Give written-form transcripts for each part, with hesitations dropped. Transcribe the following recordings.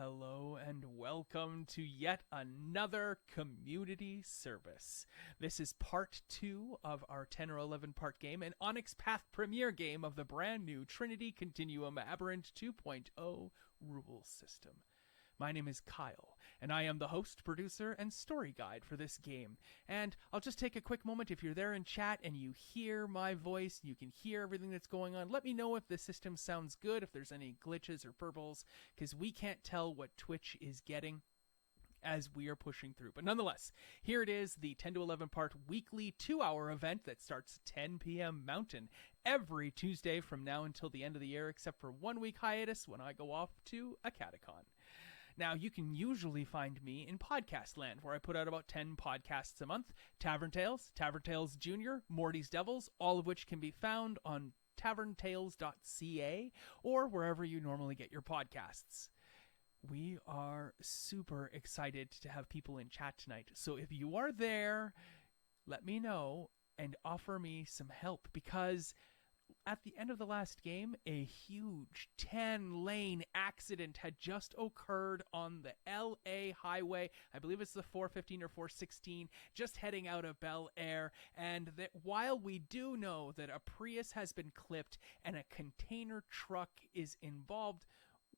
Hello and welcome to yet another community service. This is part 2 of our 10 or 11 part game, an Onyx Path premiere game of the brand new Trinity Continuum Aberrant 2.0 rule system. My name is Kyle, and I am the host, producer, and story guide for this game. And I'll just take a quick moment. If you're there in chat and you hear my voice, you can hear everything that's going on, let me know if the system sounds good, if there's any glitches or purples, because we can't tell what Twitch is getting as we are pushing through. But nonetheless, here it is, the 10 to 11 part weekly 2-hour event that starts 10 p.m. Mountain every Tuesday from now until the end of the year, except for 1 week hiatus when I go off to a catacon. Now, you can usually find me in podcast land, where I put out about 10 podcasts a month. Tavern Tales, Tavern Tales Jr., Morty's Devils, all of which can be found on taverntales.ca or wherever you normally get your podcasts. We are super excited to have people in chat tonight. So if you are there, let me know and offer me some help, because at the end of the last game, a huge 10-lane accident had just occurred on the LA highway. I believe it's the 415 or 416, just heading out of Bel Air. And that while we do know that a Prius has been clipped and a container truck is involved,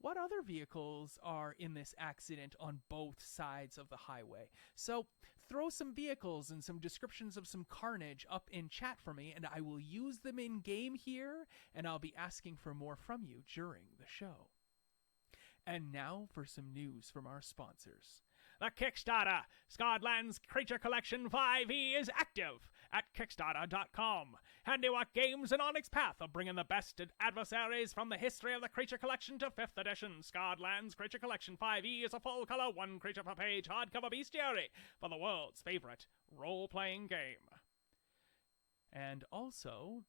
what other vehicles are in this accident on both sides of the highway? So throw some vehicles and some descriptions of some carnage up in chat for me, and I will use them in game here, and I'll be asking for more from you during the show. And now for some news from our sponsors. The Kickstarter Scotland's Creature Collection 5e is active at Kickstarter.com. Handiwork Games and Onyx Path are bringing the best adversaries from the history of the Creature Collection to 5th edition. Scotland's Creature Collection 5e is a full-color, one creature per page hardcover bestiary for the world's favorite role-playing game. And also,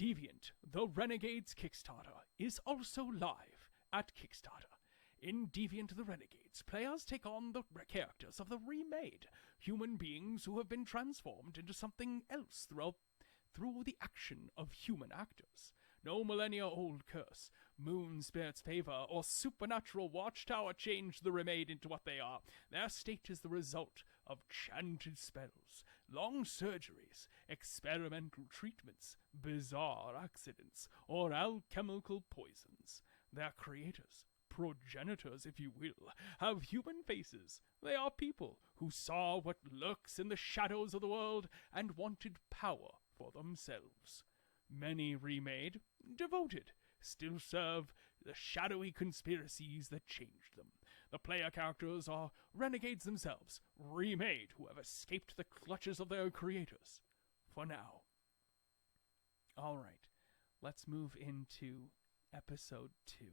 Deviant, the Renegades Kickstarter, is also live at Kickstarter. In Deviant the Renegades, players take on the characters of the remade human beings who have been transformed into something else through the action of human actors. No millennia-old curse, moon spirit's favor, or supernatural watchtower change the remade into what they are. Their state is the result of chanted spells, long surgeries, experimental treatments, bizarre accidents, or alchemical poisons. Their creators, progenitors, if you will, have human faces. They are people who saw what lurks in the shadows of the world and wanted power for themselves. Many remade, devoted, still serve the shadowy conspiracies that changed them. The player characters are renegades themselves, remade, who have escaped the clutches of their creators. For now. Alright, let's move into episode 2.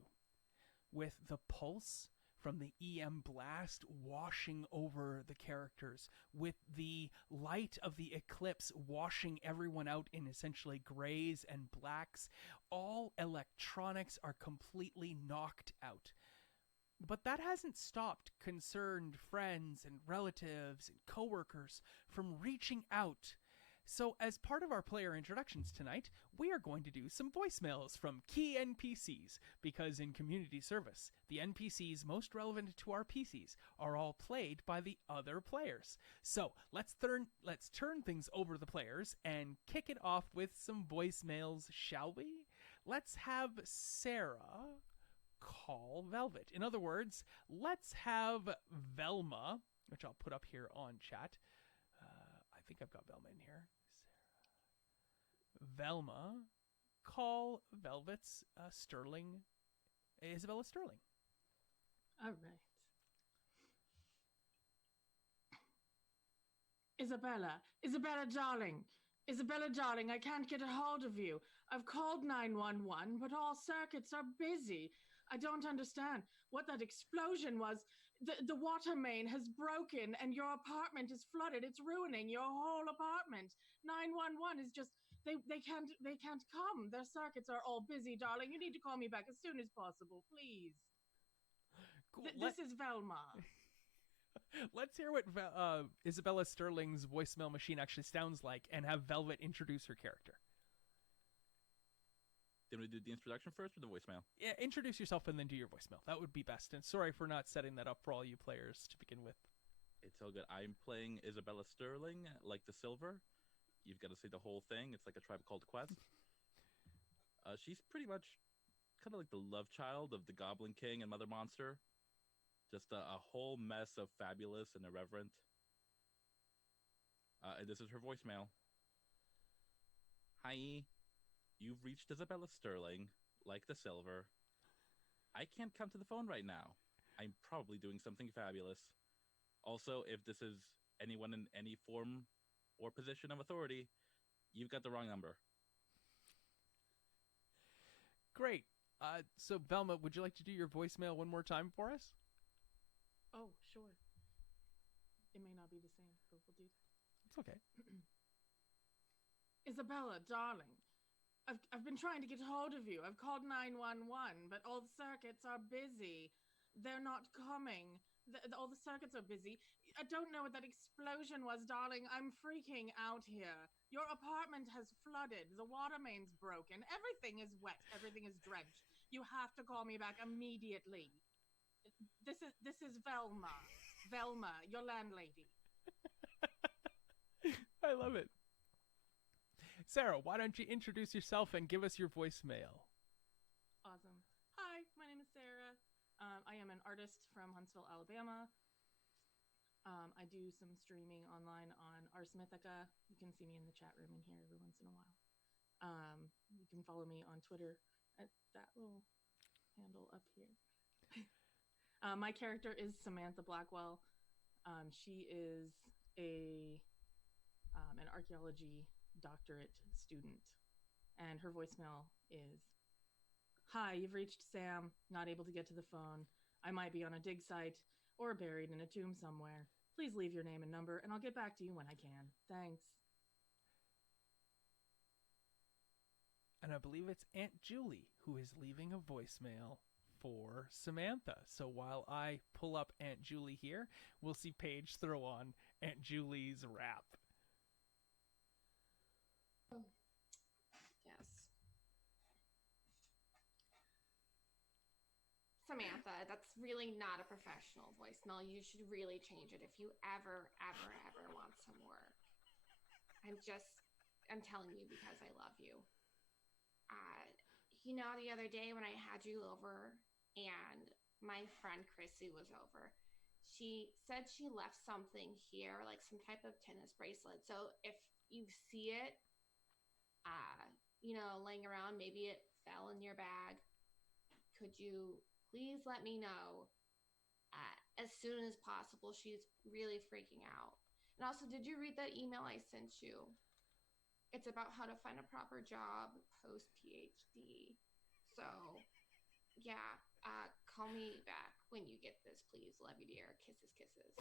With the pulse from the EM blast washing over the characters, with the light of the eclipse washing everyone out in essentially grays and blacks, all electronics are completely knocked out. But that hasn't stopped concerned friends and relatives and coworkers from reaching out. So as part of our player introductions tonight, we are going to do some voicemails from key NPCs, because in community service, the NPCs most relevant to our PCs are all played by the other players. So let's turn things over to the players and kick it off with some voicemails, shall we? Let's have Sarah call Velvet. In other words, let's have Velma, which I'll put up here on chat. I think I've got Velma in here. Velma, call Velvet's Isabella Sterling. All right. Isabella, darling, I can't get a hold of you. I've called 911, but all circuits are busy. I don't understand what that explosion was. The water main has broken and your apartment is flooded. It's ruining your whole apartment. 911 is just, they can't come. Their circuits are all busy, darling. You need to call me back as soon as possible, please. Cool. This is Velma. Let's hear what Isabella Sterling's voicemail machine actually sounds like and have Velvet introduce her character. Do you want to do the introduction first or the voicemail? Yeah, introduce yourself and then do your voicemail. That would be best. And sorry for not setting that up for all you players to begin with. It's all good. I'm playing Isabella Sterling, like the Silver. You've got to say the whole thing. It's like a Tribe Called Quest. She's pretty much kind of like the love child of the Goblin King and Mother Monster. Just a whole mess of fabulous and irreverent. And this is her voicemail. Hi, you've reached Isabella Sterling, like the Silver. I can't come to the phone right now. I'm probably doing something fabulous. Also, if this is anyone in any form or position of authority, you've got the wrong number. Great. So, Velma, would you like to do your voicemail one more time for us? Oh, sure. It may not be the same, but we'll do that. It's okay. Isabella, darling, I've been trying to get hold of you. I've called 911, but all the circuits are busy. They're not coming. All the circuits are busy. I don't know what that explosion was, darling. I'm freaking out here. Your apartment has flooded. The water main's broken. Everything is wet. Everything is drenched. You have to call me back immediately. This is Velma. Velma, your landlady. I love it. Sarah, why don't you introduce yourself and give us your voicemail? Awesome. Hi, my name is Sarah. I am an artist from Huntsville, Alabama. I do some streaming online on Ars Mythica. You can see me in the chat room in here every once in a while. You can follow me on Twitter at that little handle up here. My character is Samantha Blackwell. She is an archaeology doctorate student, and her voicemail is, "Hi, you've reached Sam. Not able to get to the phone. I might be on a dig site or buried in a tomb somewhere. Please leave your name and number, and I'll get back to you when I can. Thanks." And I believe it's Aunt Julie who is leaving a voicemail for Samantha. So while I pull up Aunt Julie here, we'll see Paige throw on Aunt Julie's rap. Yes. Samantha, that's really not a professional voicemail. You should really change it if you ever want some work. I'm telling you because I love you. The other day when I had you over and my friend Chrissy was over, she said she left something here, like some type of tennis bracelet. So if you see it, laying around, maybe it fell in your bag, could you please let me know as soon as possible? She's really freaking out. And also, did you read that email I sent you? It's about how to find a proper job post PhD. So, yeah, call me back when you get this, please. Love you, dear. Kisses, kisses.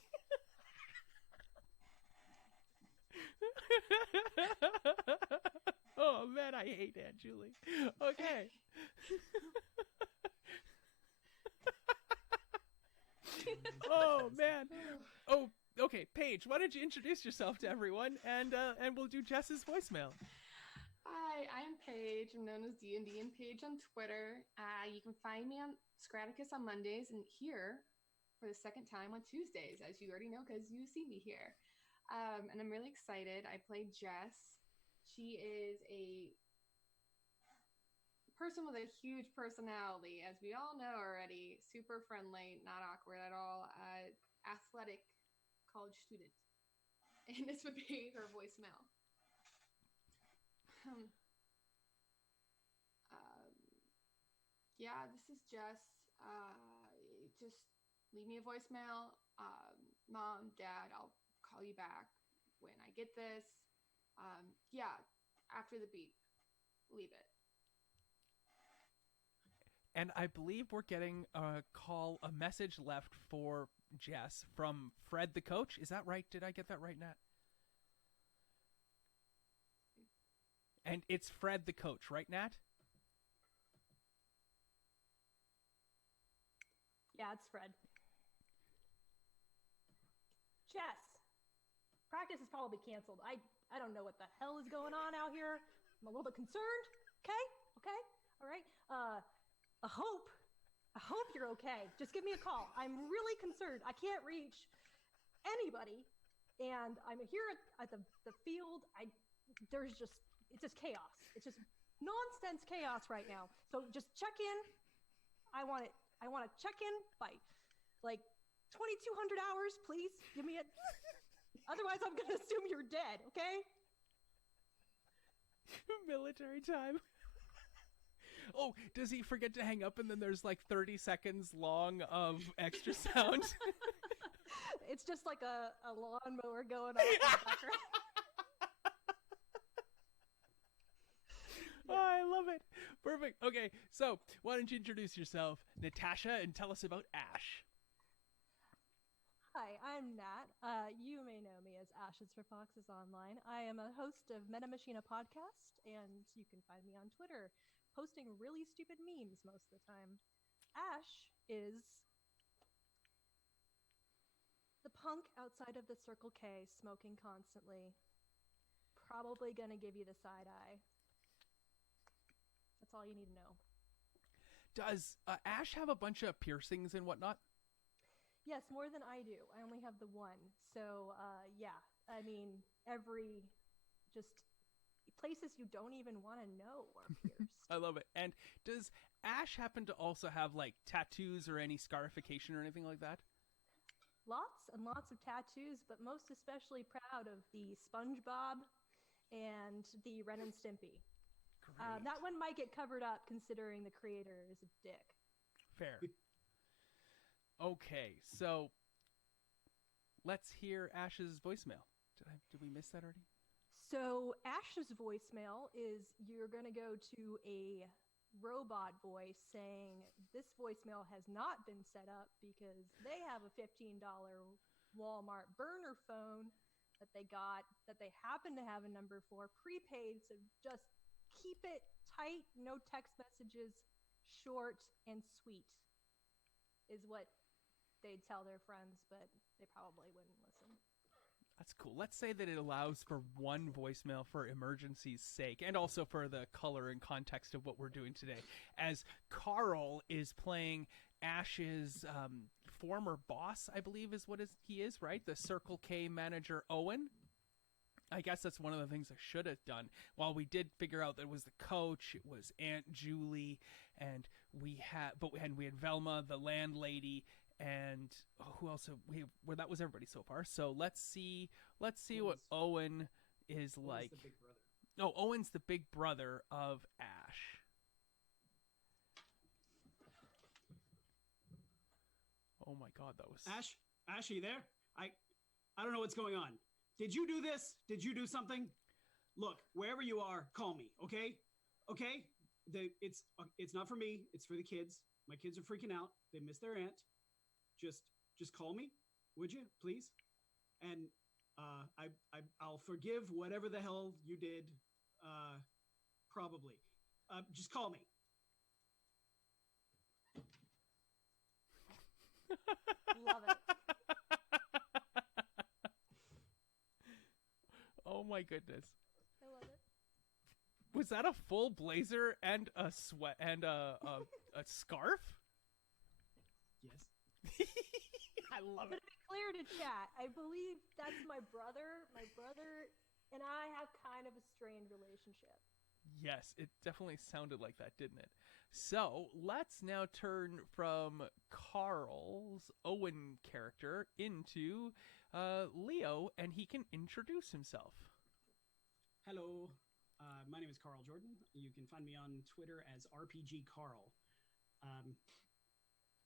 Oh, man, I hate Aunt Julie. Okay. Oh, man. Oh, okay, Paige, why don't you introduce yourself to everyone, and we'll do Jess's voicemail. Hi, I'm Paige. I'm known as D&D and Paige on Twitter. You can find me on Scraticus on Mondays and here for the second time on Tuesdays, as you already know because you see me here. And I'm really excited. I play Jess. She is a person with a huge personality, as we all know already. Super friendly, not awkward at all. Athletic college student. And this would be her voicemail. Yeah, this is Jess. Just leave me a voicemail. Mom, Dad, I'll call you back when I get this. Yeah, after the beep. Leave it. And I believe we're getting a message left for Jess from Fred the coach. Is that right? Did I get that right, Nat? And it's Fred the coach, right, Nat? Yeah, it's Fred. Jess, practice is probably canceled. I don't know what the hell is going on out here. I'm a little bit concerned. Okay? All right. I hope you're okay. Just give me a call. I'm really concerned. I can't reach anybody, and I'm here at the field. It's just chaos. It's just nonsense chaos right now. So just check in. I want to check in by like 2,200 hours, please. Give me it. Otherwise, I'm gonna assume you're dead. Okay? Military time. Oh, does he forget to hang up and then there's like 30 seconds long of extra sound? It's just like a lawnmower going on in the background. Oh, I love it. Perfect. Okay, so why don't you introduce yourself, Natasha, and tell us about Ash. Hi, I'm Nat. You may know me as Ashes for Foxes Online. I am a host of Meta Machina podcast, and you can find me on Twitter, posting really stupid memes most of the time. Ash is the punk outside of the Circle K, smoking constantly. Probably gonna give you the side eye. That's all you need to know. Does Ash have a bunch of piercings and whatnot? Yes, more than I do. I only have the one. So, yeah. I mean, just places you don't even want to know are pierced. I love it. And does Ash happen to also have like tattoos or any scarification or anything like that? Lots and lots of tattoos, but most especially proud of the SpongeBob and the Ren and Stimpy. That one might get covered up considering the creator is a dick. Fair. Okay, so let's hear Ash's voicemail. Did we miss that already? So Ash's voicemail is you're going to go to a robot voice saying this voicemail has not been set up because they have a $15 Walmart burner phone that they got that they happen to have a number for prepaid, so just keep it tight, no text messages, short and sweet is what they'd tell their friends, but they probably wouldn't listen. That's cool. Let's say that it allows for one voicemail for emergency's sake and also for the color and context of what we're doing today. As Carl is playing Ash's former boss, I believe is what he is, right? The Circle K manager, Owen. I guess that's one of the things I should have done. While we did figure out that it was the coach, it was Aunt Julie, and we had Velma, the landlady, and who else? That was everybody so far. So let's see what Owen is like. The big brother. Oh, Owen's the big brother of Ash. Oh my God, that was Ash, are you there? I don't know what's going on. Did you do this? Did you do something? Look, wherever you are, call me, okay? Okay? It's not for me. It's for the kids. My kids are freaking out. They miss their aunt. Just call me, would you, please? And I'll forgive whatever the hell you did. Probably. Just call me. Love it. Oh my goodness. I love it. Was that a full blazer and a sweat and a scarf? Yes. I love But it. to be clear to chat, I believe that's my brother. My brother and I have kind of a strained relationship. Yes, it definitely sounded like that, didn't it? So let's now turn from Carl's Owen character into Leo, and he can introduce himself. Hello. My name is Carl Jordan. You can find me on Twitter as RPG Carl.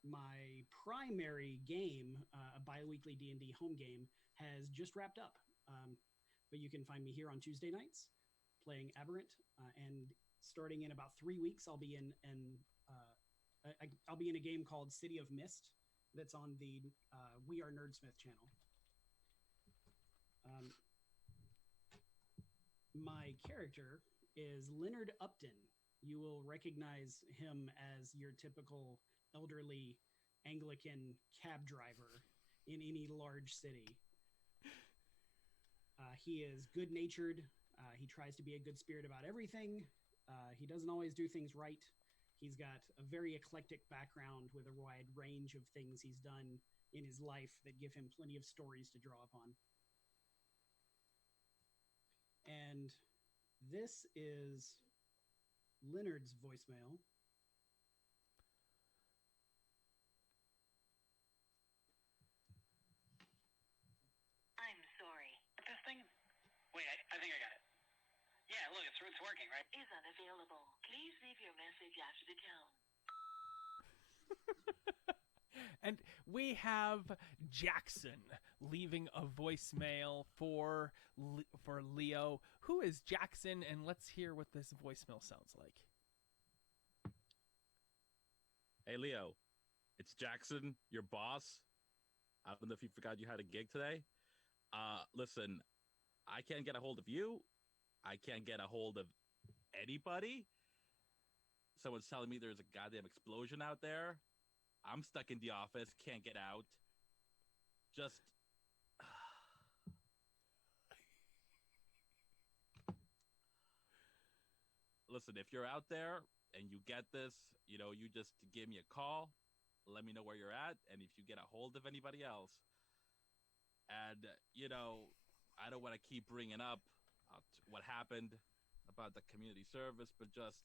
My primary game, a bi-weekly D&D home game, has just wrapped up. But you can find me here on Tuesday nights playing Aberrant, and starting in about 3 weeks, I'll be in a game called City of Mist that's on the We Are Nerdsmith channel. My character is Leonard Upton. You will recognize him as your typical elderly Anglican cab driver in any large city. He is good-natured. He tries to be a good spirit about everything. He doesn't always do things right, He's got a very eclectic background with a wide range of things he's done in his life that give him plenty of stories to draw upon. And this is Leonard's voicemail. I'm sorry. This thing? Wait, I think I got it. Yeah, look, it's working, right? Is unavailable. Please leave your message after the tone. And we have Jackson leaving a voicemail for Leo. Who is Jackson? And let's hear what this voicemail sounds like. Hey, Leo. It's Jackson, your boss. I don't know if you forgot you had a gig today. Listen, I can't get a hold of you. I can't get a hold of anybody. Someone's telling me there's a goddamn explosion out there. I'm stuck in the office, can't get out. Just... Listen, if you're out there and you get this, you just give me a call. Let me know where you're at, and if you get a hold of anybody else. And, I don't want to keep bringing up what happened about the community service, but just...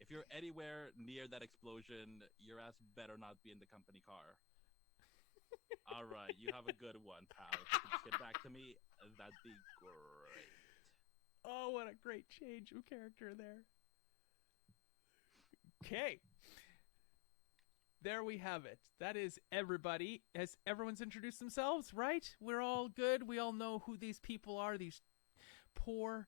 If you're anywhere near that explosion, your ass better not be in the company car. All right, you have a good one, pal. If you could just get back to me, that'd be great. Oh, what a great change of character there. Okay. There we have it. That is everybody. Has everyone's introduced themselves, right? We're all good. We all know who these people are. These poor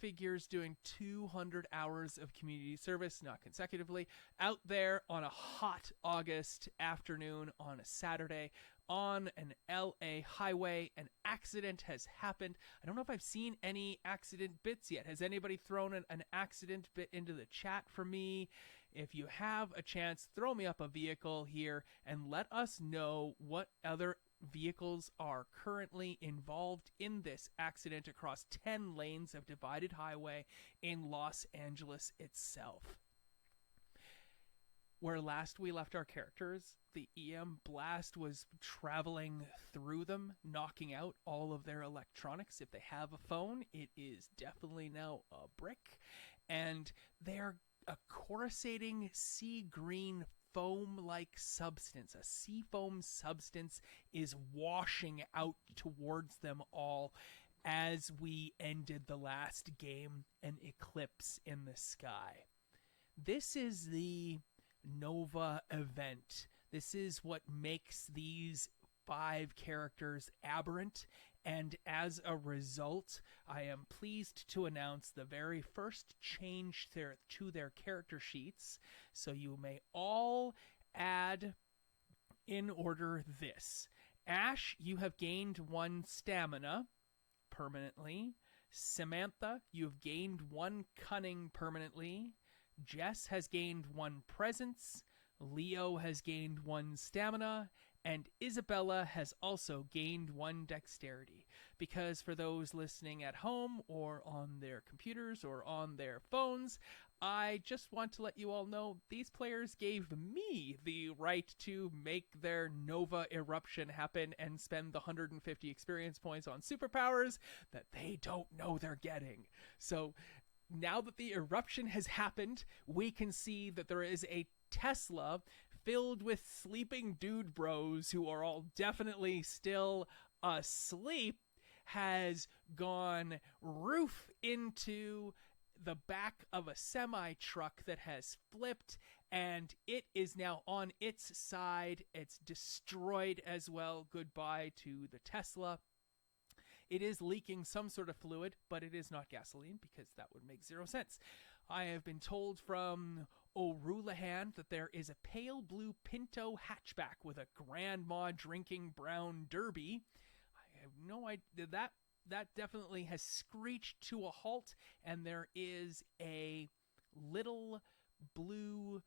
figures doing 200 hours of community service, not consecutively, out there on a hot August afternoon on a Saturday on an LA highway. An accident has happened. I don't know if I've seen any accident bits yet. Has anybody thrown an accident bit into the chat for me? If you have a chance, throw me up a vehicle here and let us know what other vehicles are currently involved in this accident across 10 lanes of divided highway in Los Angeles itself. Where last we left our characters, the EM blast was traveling through them, knocking out all of their electronics. If they have a phone, it is definitely now a brick. And they're a coruscating sea green foam-like substance, a sea foam substance, is washing out towards them all as we ended the last game, an eclipse in the sky. This is the Nova event. This is what makes these 5 characters aberrant, and as a result, I am pleased to announce the very first change to their character sheets. So you may all add in order this. Ash, you have gained 1 stamina permanently. Samantha, you've gained 1 cunning permanently. Jess has gained 1 presence. Leo has gained 1 stamina. And Isabella has also gained 1 dexterity. Because for those listening at home or on their computers or on their phones, I just want to let you all know these players gave me the right to make their Nova eruption happen and spend the 150 experience points on superpowers that they don't know they're getting. So now that the eruption has happened, we can see that there is a Tesla filled with sleeping dude bros who are all definitely still asleep, has gone roof into the back of a semi-truck that has flipped, and it is now on its side. It's destroyed as well. Goodbye to the Tesla. It is leaking some sort of fluid, but it is not gasoline because that would make 0 sense. I have been told from O'Roulahan that there is a pale blue Pinto hatchback with a grandma drinking brown derby. I have no idea. That definitely has screeched to a halt, and there is a little blue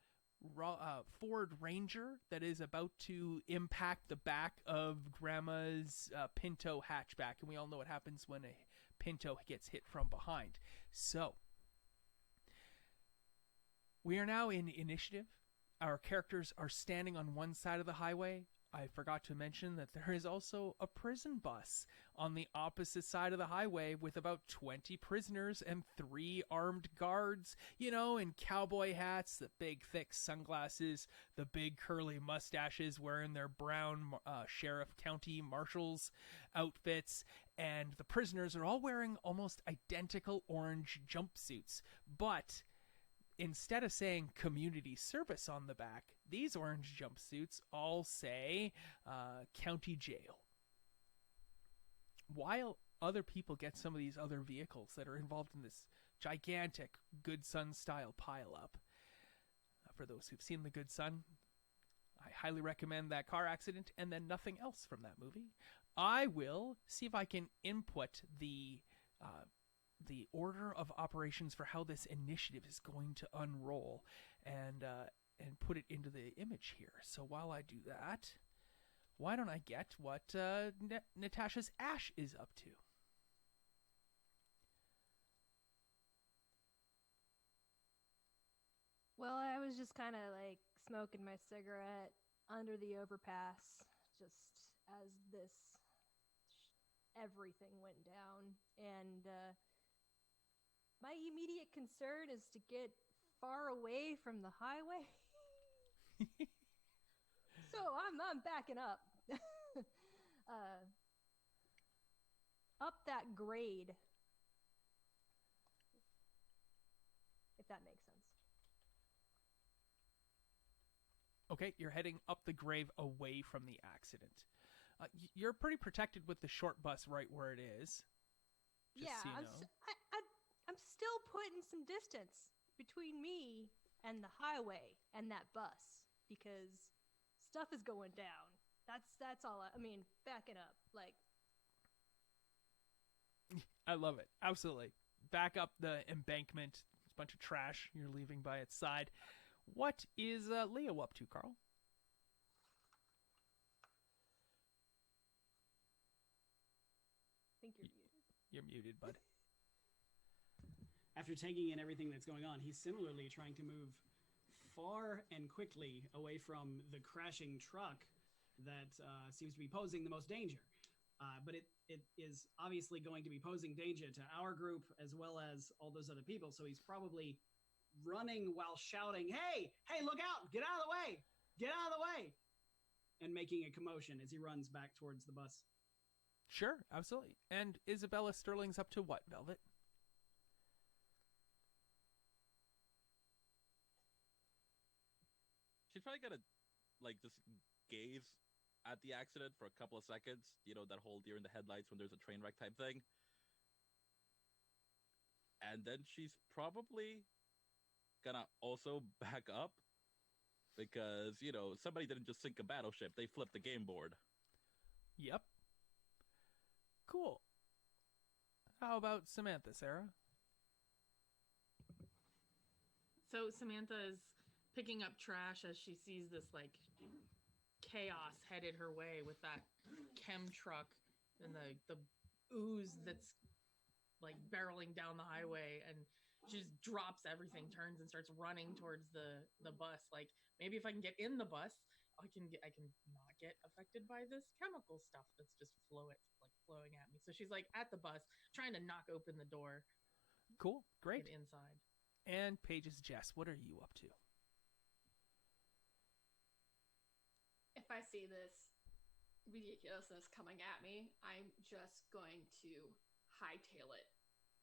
Ford Ranger that is about to impact the back of Grandma's Pinto hatchback, and we all know what happens when a Pinto gets hit from behind. So We are now in initiative. Our characters are standing on one side of the highway. I forgot to mention that there is also a prison bus on the opposite side of the highway with about 20 prisoners and 3 armed guards, in cowboy hats, the big thick sunglasses, the big curly mustaches, wearing their brown sheriff county marshals outfits, and the prisoners are all wearing almost identical orange jumpsuits, but instead of saying community service on the back, these orange jumpsuits all say county jail. While other people get some of these other vehicles that are involved in this gigantic Good Son style pileup. For those who've seen The Good Son, I highly recommend that car accident and then nothing else from that movie. I will see if I can input the order of operations for how this initiative is going to unroll and put it into the image here. So while I do that, why don't I get what Natasha's Ash is up to? Well, I was just kind of like smoking my cigarette under the overpass just as everything went down. And my immediate concern is to get far away from the highway. So I'm backing up. Up that grade. If that makes sense. Okay, you're heading up the grave away from the accident. You're pretty protected with the short bus right where it is. Yeah, So I'm still putting some distance between me and the highway and that bus because stuff is going down. That's all. I mean, back it up. Like, I love it. Absolutely. Back up the embankment. It's a bunch of trash you're leaving by its side. What is Leo up to, Carl? I think you're muted. You're muted, bud. After taking in everything that's going on, he's similarly trying to move far and quickly away from the crashing truck that seems to be posing the most danger. But it is obviously going to be posing danger to our group as well as all those other people. So he's probably running while shouting, hey, look out, get out of the way, get out of the way, and making a commotion as he runs back towards the bus. Sure, absolutely. And Isabella Sterling's up to what, Velvet? She's probably gonna, just gaze at the accident for a couple of seconds. That whole deer in the headlights when there's a train wreck type thing. And then she's probably gonna also back up because, somebody didn't just sink a battleship. They flipped the game board. Yep. Cool. How about Samantha, Sarah? So Samantha is picking up trash as she sees this chaos headed her way with that chem truck and the ooze that's barreling down the highway, and she just drops everything, turns and starts running towards the bus. Maybe if I can get in the bus, I can not get affected by this chemical stuff that's just flowing at me. So she's at the bus trying to knock open the door. Cool, great. Get inside. And Paige's Jess, what are you up to? If I see this ridiculousness coming at me, I'm just going to hightail it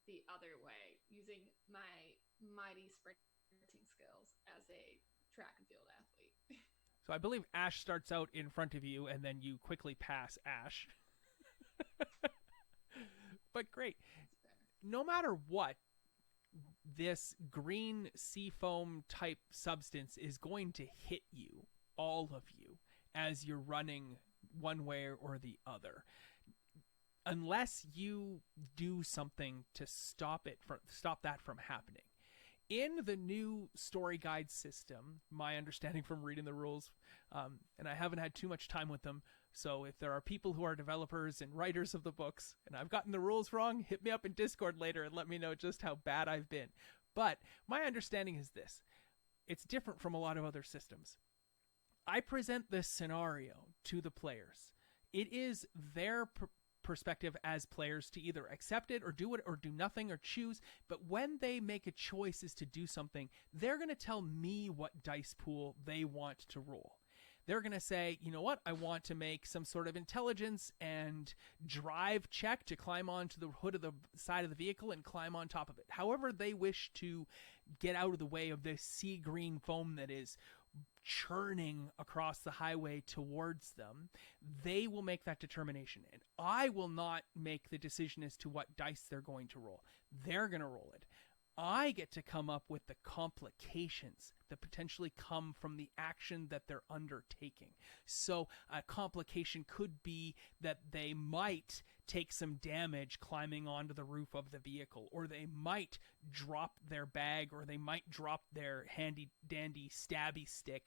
the other way using my mighty sprinting skills as a track and field athlete. So I believe Ash starts out in front of you, and then you quickly pass Ash. But great. No matter what, this green seafoam type substance is going to hit you, all of you, as you're running one way or the other. Unless you do something to stop that from happening. In the new story guide system, my understanding from reading the rules, and I haven't had too much time with them, so if there are people who are developers and writers of the books, and I've gotten the rules wrong, hit me up in Discord later and let me know just how bad I've been. But my understanding is this. it's different from a lot of other systems. I present this scenario to the players. It is their perspective as players to either accept it or do it or do nothing or choose. But when they make a choice as to do something, they're going to tell me what dice pool they want to roll. They're going to say, you know what, I want to make some sort of intelligence and drive check to climb onto the hood of the side of the vehicle and climb on top of it. However they wish to get out of the way of this sea green foam that is churning across the highway towards them, they will make that determination. And I will not make the decision as to what dice they're going to roll. They're going to roll it. I get to come up with the complications that potentially come from the action that they're undertaking. So a complication could be that they might take some damage climbing onto the roof of the vehicle, or they might drop their bag, or they might drop their handy dandy stabby stick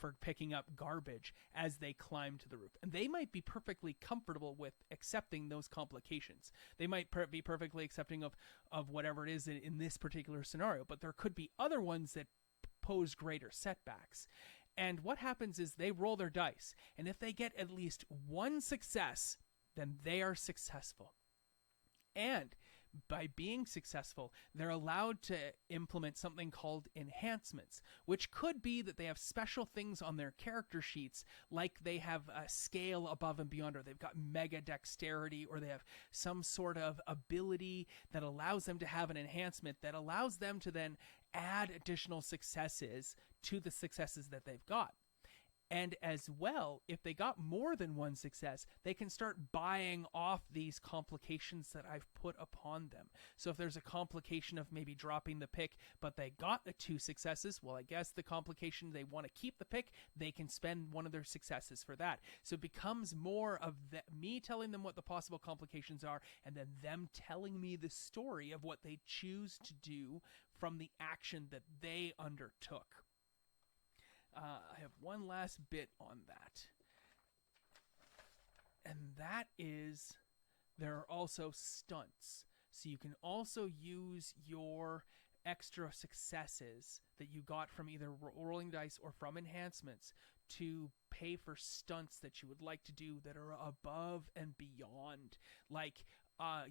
for picking up garbage as they climb to the roof. And they might be perfectly comfortable with accepting those complications. They might be perfectly accepting of whatever it is in this particular scenario, but there could be other ones that pose greater setbacks. And what happens is they roll their dice, and if they get at least one success, then they are successful. And by being successful, they're allowed to implement something called enhancements, which could be that they have special things on their character sheets, like they have a scale above and beyond, or they've got mega dexterity, or they have some sort of ability that allows them to have an enhancement that allows them to then add additional successes to the successes that they've got. And as well, if they got more than one success, they can start buying off these complications that I've put upon them. So if there's a complication of maybe dropping the pick, but they got the 2 successes, well, I guess the complication they want to keep the pick, they can spend one of their successes for that. So it becomes more of me telling them what the possible complications are, and then them telling me the story of what they choose to do from the action that they undertook. I have one last bit on that. And that is, there are also stunts. So you can also use your extra successes that you got from either rolling dice or from enhancements to pay for stunts that you would like to do that are above and beyond. Like,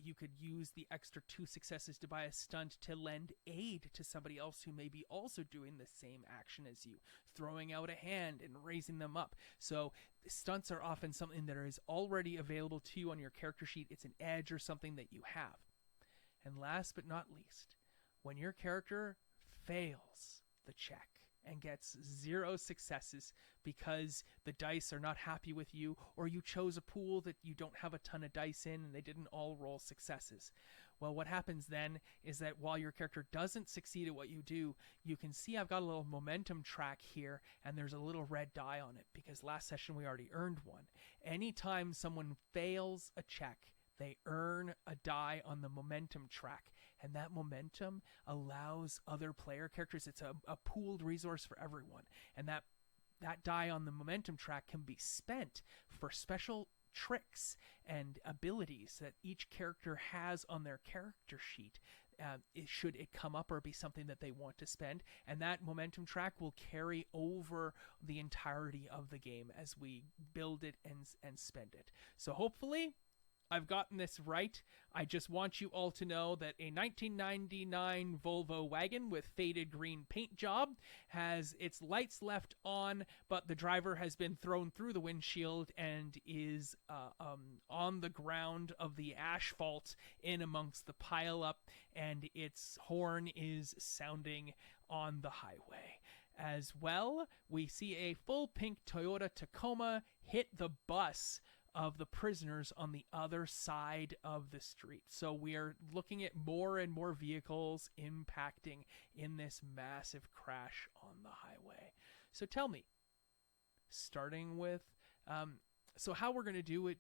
you could use the extra 2 successes to buy a stunt to lend aid to somebody else who may be also doing the same action as you, throwing out a hand and raising them up. So stunts are often something that is already available to you on your character sheet. It's an edge or something that you have. And last but not least, when your character fails the check and gets 0 successes because the dice are not happy with you, or you chose a pool that you don't have a ton of dice in and they didn't all roll successes. Well, what happens then is that while your character doesn't succeed at what you do, you can see I've got a little momentum track here, and there's a little red die on it because last session we already earned one. Anytime someone fails a check, they earn a die on the momentum track. And that momentum allows other player characters. It's a pooled resource for everyone. And that die on the momentum track can be spent for special tricks and abilities that each character has on their character sheet. Should it come up or be something that they want to spend, and that momentum track will carry over the entirety of the game as we build it and spend it. So hopefully I've gotten this right. I just want you all to know that a 1999 Volvo wagon with faded green paint job has its lights left on, but the driver has been thrown through the windshield and is on the ground of the asphalt in amongst the pileup, and its horn is sounding on the highway. As well, we see a full pink Toyota Tacoma hit the bus of the prisoners on the other side of the street. So we are looking at more and more vehicles impacting in this massive crash on the highway. So tell me, starting with, so how we're going to do it,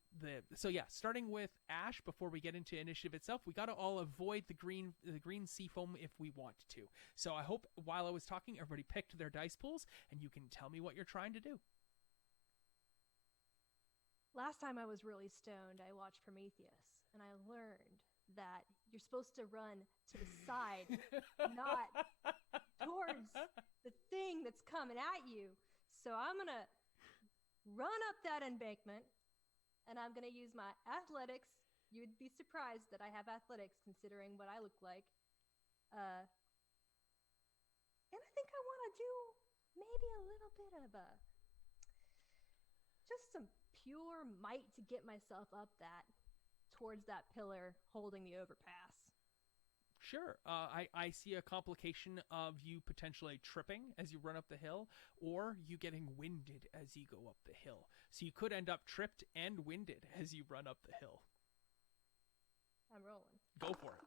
starting with Ash, before we get into initiative itself, we got to all avoid the green sea foam if we want to. So I hope while I was talking, everybody picked their dice pools, and you can tell me what you're trying to do. Last time I was really stoned, I watched Prometheus, and I learned that you're supposed to run to the side, not towards the thing that's coming at you. So I'm going to run up that embankment, and I'm going to use my athletics. You'd be surprised that I have athletics considering what I look like. And I think I want to do maybe a little bit of just some pure might to get myself up towards that pillar holding the overpass. Sure. I see a complication of you potentially tripping as you run up the hill, or you getting winded as you go up the hill. So you could end up tripped and winded as you run up the hill. I'm rolling. Go for it.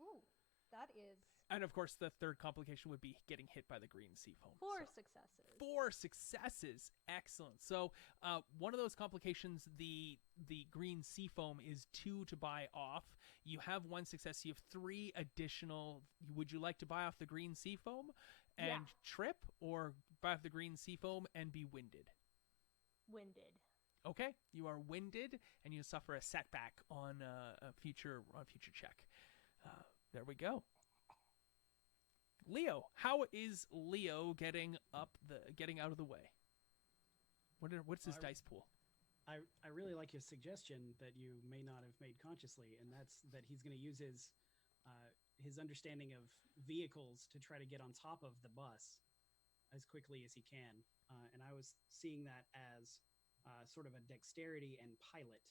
Ooh, that is And of course, the third complication would be getting hit by the green sea foam. 4 So, successes. 4 successes. Excellent. So one of those complications, the green sea foam, is 2 to buy off. You have 1 success. You have 3 additional. Would you like to buy off the green sea foam and trip, or buy off the green sea foam and be winded? Winded. Okay, you are winded, and you suffer a setback on a future check. There we go. Leo, how is Leo getting out of the way? What's his dice pool? I really like your suggestion that you may not have made consciously, and that's that he's going to use his understanding of vehicles to try to get on top of the bus as quickly as he can. And I was seeing that as sort of a dexterity and pilot.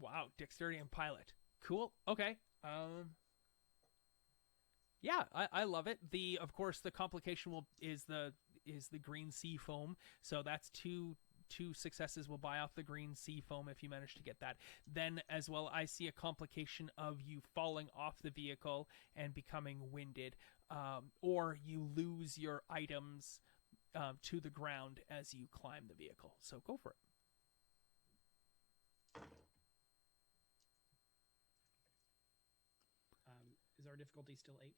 Wow, dexterity and pilot. Cool. Okay. Yeah, I love it. Of course, the complication is the green sea foam. So that's two successes will buy off the green sea foam if you manage to get that. Then as well, I see a complication of you falling off the vehicle and becoming winded, or you lose your items to the ground as you climb the vehicle. So go for it. Is our difficulty still 8?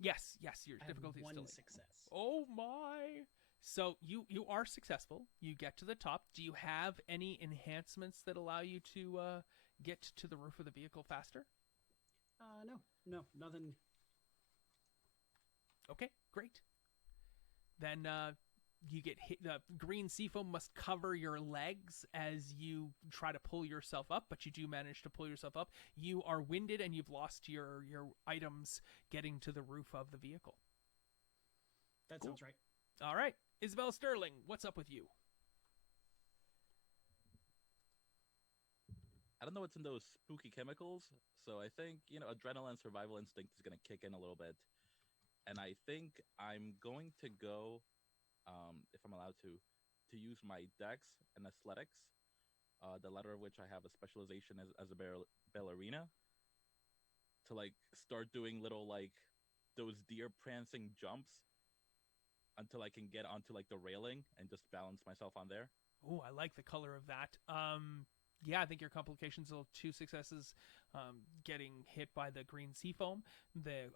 Yes, your difficulty is still 8. Success. Oh my! So you are successful. You get to the top. Do you have any enhancements that allow you to get to the roof of the vehicle faster? No, nothing. Okay, great. Then you get hit. The green sea foam must cover your legs as you try to pull yourself up, but you do manage to pull yourself up. You are winded and you've lost your items getting to the roof of the vehicle. That sounds right. All right. Isabel Sterling, what's up with you? I don't know what's in those spooky chemicals, so I think, adrenaline survival instinct is going to kick in a little bit. And I think I'm going to go, if I'm allowed to use my dex and athletics, the latter of which I have a specialization as a ballerina, to start doing little those deer prancing jumps until I can get onto the railing and just balance myself on there. Oh, I like the color of that. Yeah, I think your complications will 2 successes, getting hit by the green sea foam,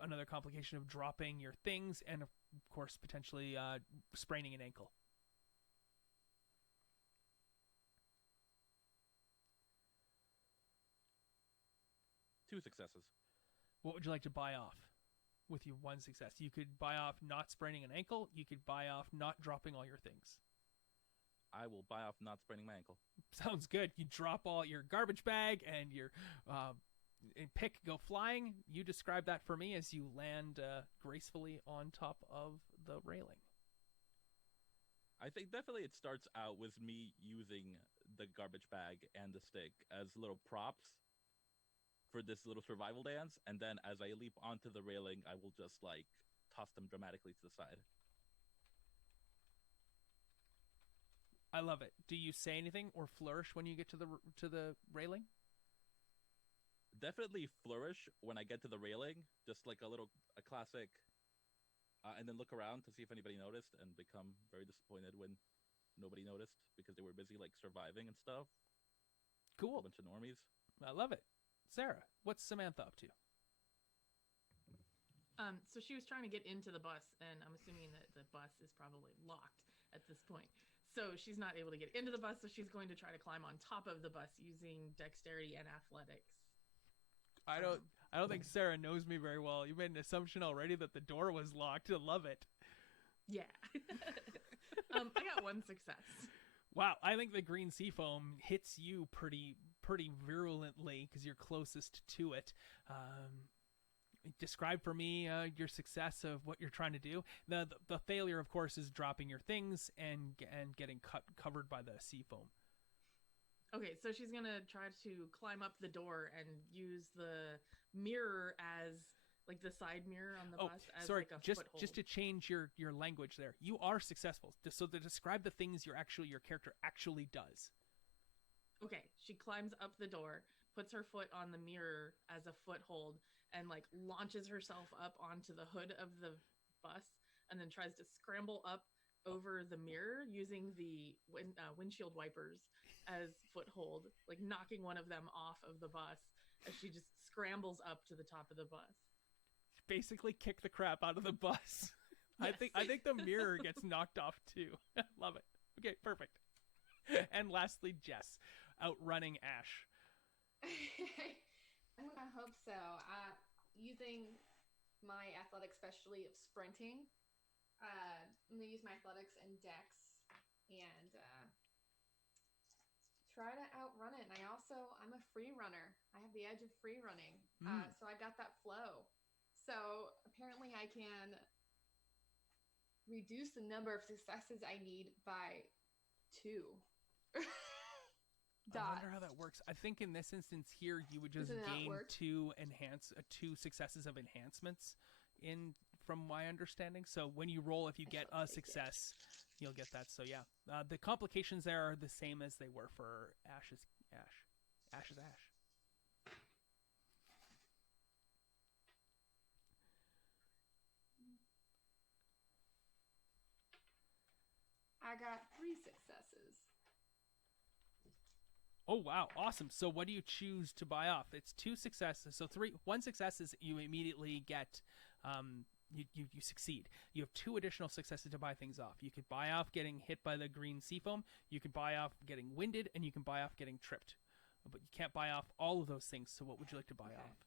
another complication of dropping your things, and of course potentially spraining an ankle. Two successes. What would you like to buy off with your 1 success? You could buy off not spraining an ankle. You could buy off not dropping all your things. I will buy off not spraining my ankle. Sounds good. You drop all your garbage bag and your pick go flying. You describe that for me as you land gracefully on top of the railing. I think definitely it starts out with me using the garbage bag and the stick as little props for this little survival dance, and then as I leap onto the railing, I will just toss them dramatically to the side. I love it. Do you say anything or flourish when you get to the railing? Definitely flourish when I get to the railing, just a classic, and then look around to see if anybody noticed, and become very disappointed when nobody noticed because they were busy surviving and stuff. Cool. A bunch of normies. I love it. Sarah, what's Samantha up to? So she was trying to get into the bus, and I'm assuming that the bus is probably locked at this point. So she's not able to get into the bus, so she's going to try to climb on top of the bus using dexterity and athletics. I don't think Sarah knows me very well. You made an assumption already that the door was locked. I love it. Yeah. I got one success. Wow, I think the green seafoam hits you pretty virulently because you're closest to it. Describe for me your success of what you're trying to do. The failure, of course, is dropping your things and getting covered by the seafoam. Okay, so she's gonna try to climb up the door and use the mirror as like the side mirror on the bus as like a foothold. Just to change your language there. You are successful. So to describe the things your character actually does. Okay, she climbs up the door, puts her foot on the mirror as a foothold, and like launches herself up onto the hood of the bus, and then tries to scramble up over the mirror using the windshield wipers as foothold, like knocking one of them off of the bus as she just scrambles up to the top of the bus. Basically kick the crap out of the bus. Yes. I think the mirror gets knocked off too. Love it. Okay, perfect. And lastly, Jess, outrunning Ash. I'm gonna hope so. Using my athletics, especially of sprinting, I'm gonna use my athletics and dex and try to outrun it. And I'm a free runner. I have the edge of free running, so I got that flow. So apparently, I can reduce the number of successes I need by 2. I wonder how that works. I think in this instance here, you would just gain 2 successes of enhancements from my understanding. So when you roll, if you get a success, you'll get that. So yeah, the complications there are the same as they were for Ash's Ash. I got 3 successes. Oh wow, awesome. So what do you choose to buy off? It's 2 successes. So 1 success is you immediately get you succeed. You have 2 additional successes to buy things off. You could buy off getting hit by the green seafoam, you could buy off getting winded, and you can buy off getting tripped. But you can't buy off all of those things. So what would you like to buy off?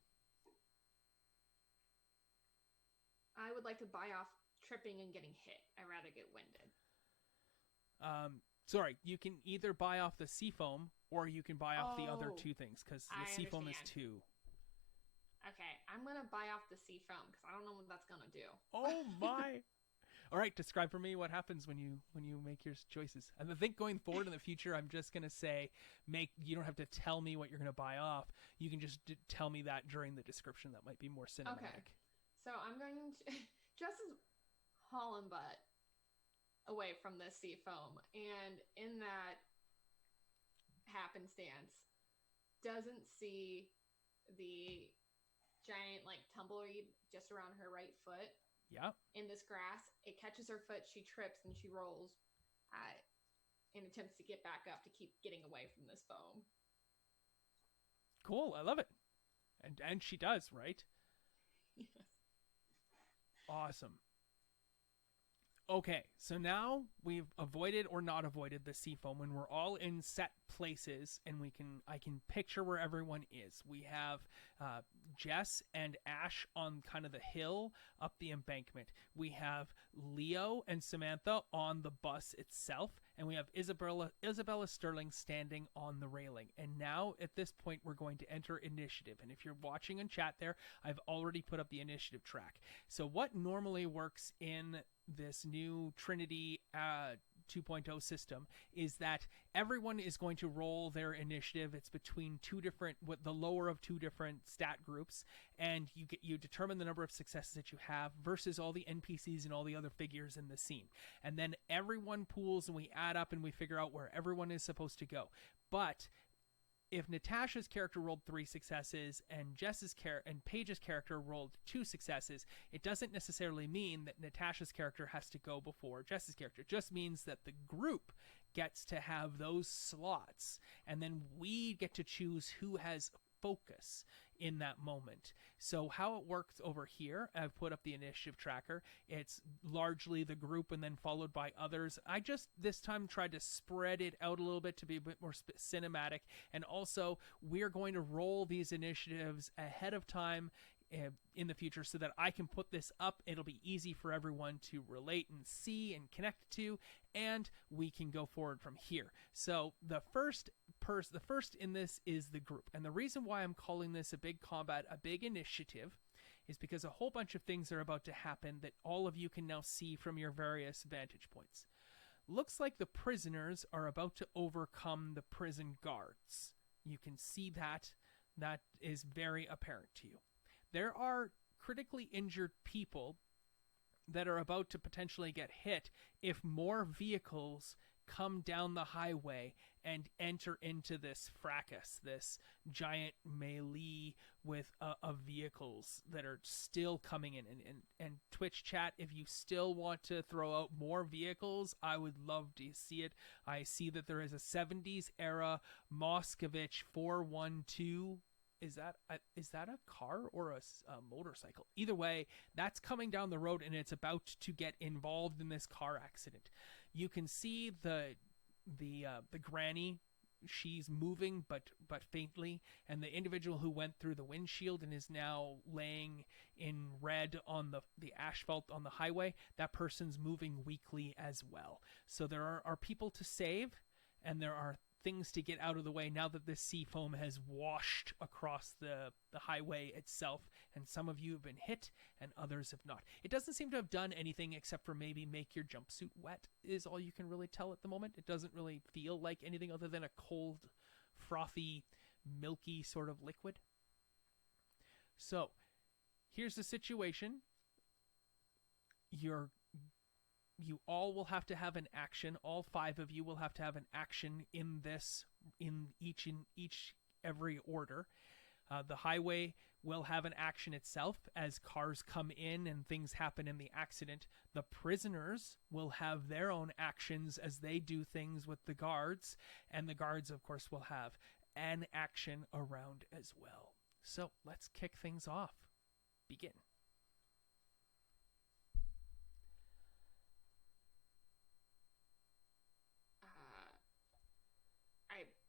I would like to buy off tripping and getting hit. I'd rather get winded. Sorry, you can either buy off the seafoam or you can buy off the other 2 things because the seafoam is 2. Okay, I'm gonna buy off the seafoam because I don't know what that's gonna do. Oh my! All right, describe for me what happens when you make your choices. And I think going forward in the future, I'm just gonna say you don't have to tell me what you're gonna buy off. You can just tell me that during the description. That might be more cinematic. Okay. So I'm going to Jess is hauling butt away from the seafoam, and in that happenstance doesn't see the giant like tumbleweed just around her right foot. Yeah. In this grass, it catches her foot, she trips, and she rolls and attempts to get back up to keep getting away from this foam. Cool, I love it. And she does, right? Yes. Awesome. Okay, so now we've avoided or not avoided the seafoam when we're all in set places, and I can picture where everyone is. We have Jess and Ash on kind of the hill up the embankment. We have Leo and Samantha on the bus itself, and we have Isabella Sterling standing on the railing. And now at this point we're going to enter initiative. And if you're watching in chat there, I've already put up the initiative track. So what normally works in this new Trinity 2.0 system is that everyone is going to roll their initiative. It's between the lower of 2 different stat groups, and you determine the number of successes that you have versus all the NPCs and all the other figures in the scene. And then everyone pools and we add up and we figure out where everyone is supposed to go. But if Natasha's character rolled 3 successes and Paige's character rolled 2 successes, it doesn't necessarily mean that Natasha's character has to go before Jess's character. It just means that the group gets to have those slots, and then we get to choose who has focus in that moment. So how it works over here, I've put up the initiative tracker. It's largely the group and then followed by others. I just this time tried to spread it out a little bit to be a bit more cinematic. And also, we're going to roll these initiatives ahead of time in the future so that I can put this up. It'll be easy for everyone to relate and see and connect to, and we can go forward from here. So the first in this is the group. And the reason why I'm calling this a big combat, a big initiative, is because a whole bunch of things are about to happen that all of you can now see from your various vantage points. Looks like the prisoners are about to overcome the prison guards. You can see that. That is very apparent to you. There are critically injured people that are about to potentially get hit if more vehicles come down the highway and enter into this fracas, this giant melee of vehicles that are still coming in. And Twitch chat, if you still want to throw out more vehicles, I would love to see it. I see that there is a 70s era Moscovich 412. Is that a car or a motorcycle? Either way, that's coming down the road and it's about to get involved in this car accident. You can see the granny. She's moving but faintly, and the individual who went through the windshield and is now laying in red on the asphalt on the highway, that person's moving weakly as well. So there are people to save, and there are things to get out of the way now that this sea foam has washed across the highway itself, and some of you have been hit and others have not. It doesn't seem to have done anything except for maybe make your jumpsuit wet is all you can really tell at the moment. It doesn't really feel like anything other than a cold, frothy, milky sort of liquid. So here's the situation. You all will have to have an action. All 5 of you will have to have an action in every order. The highway will have an action itself as cars come in and things happen in the accident. The prisoners will have their own actions as they do things with the guards, and the guards, of course, will have an action around as well. So let's kick things off. Begin.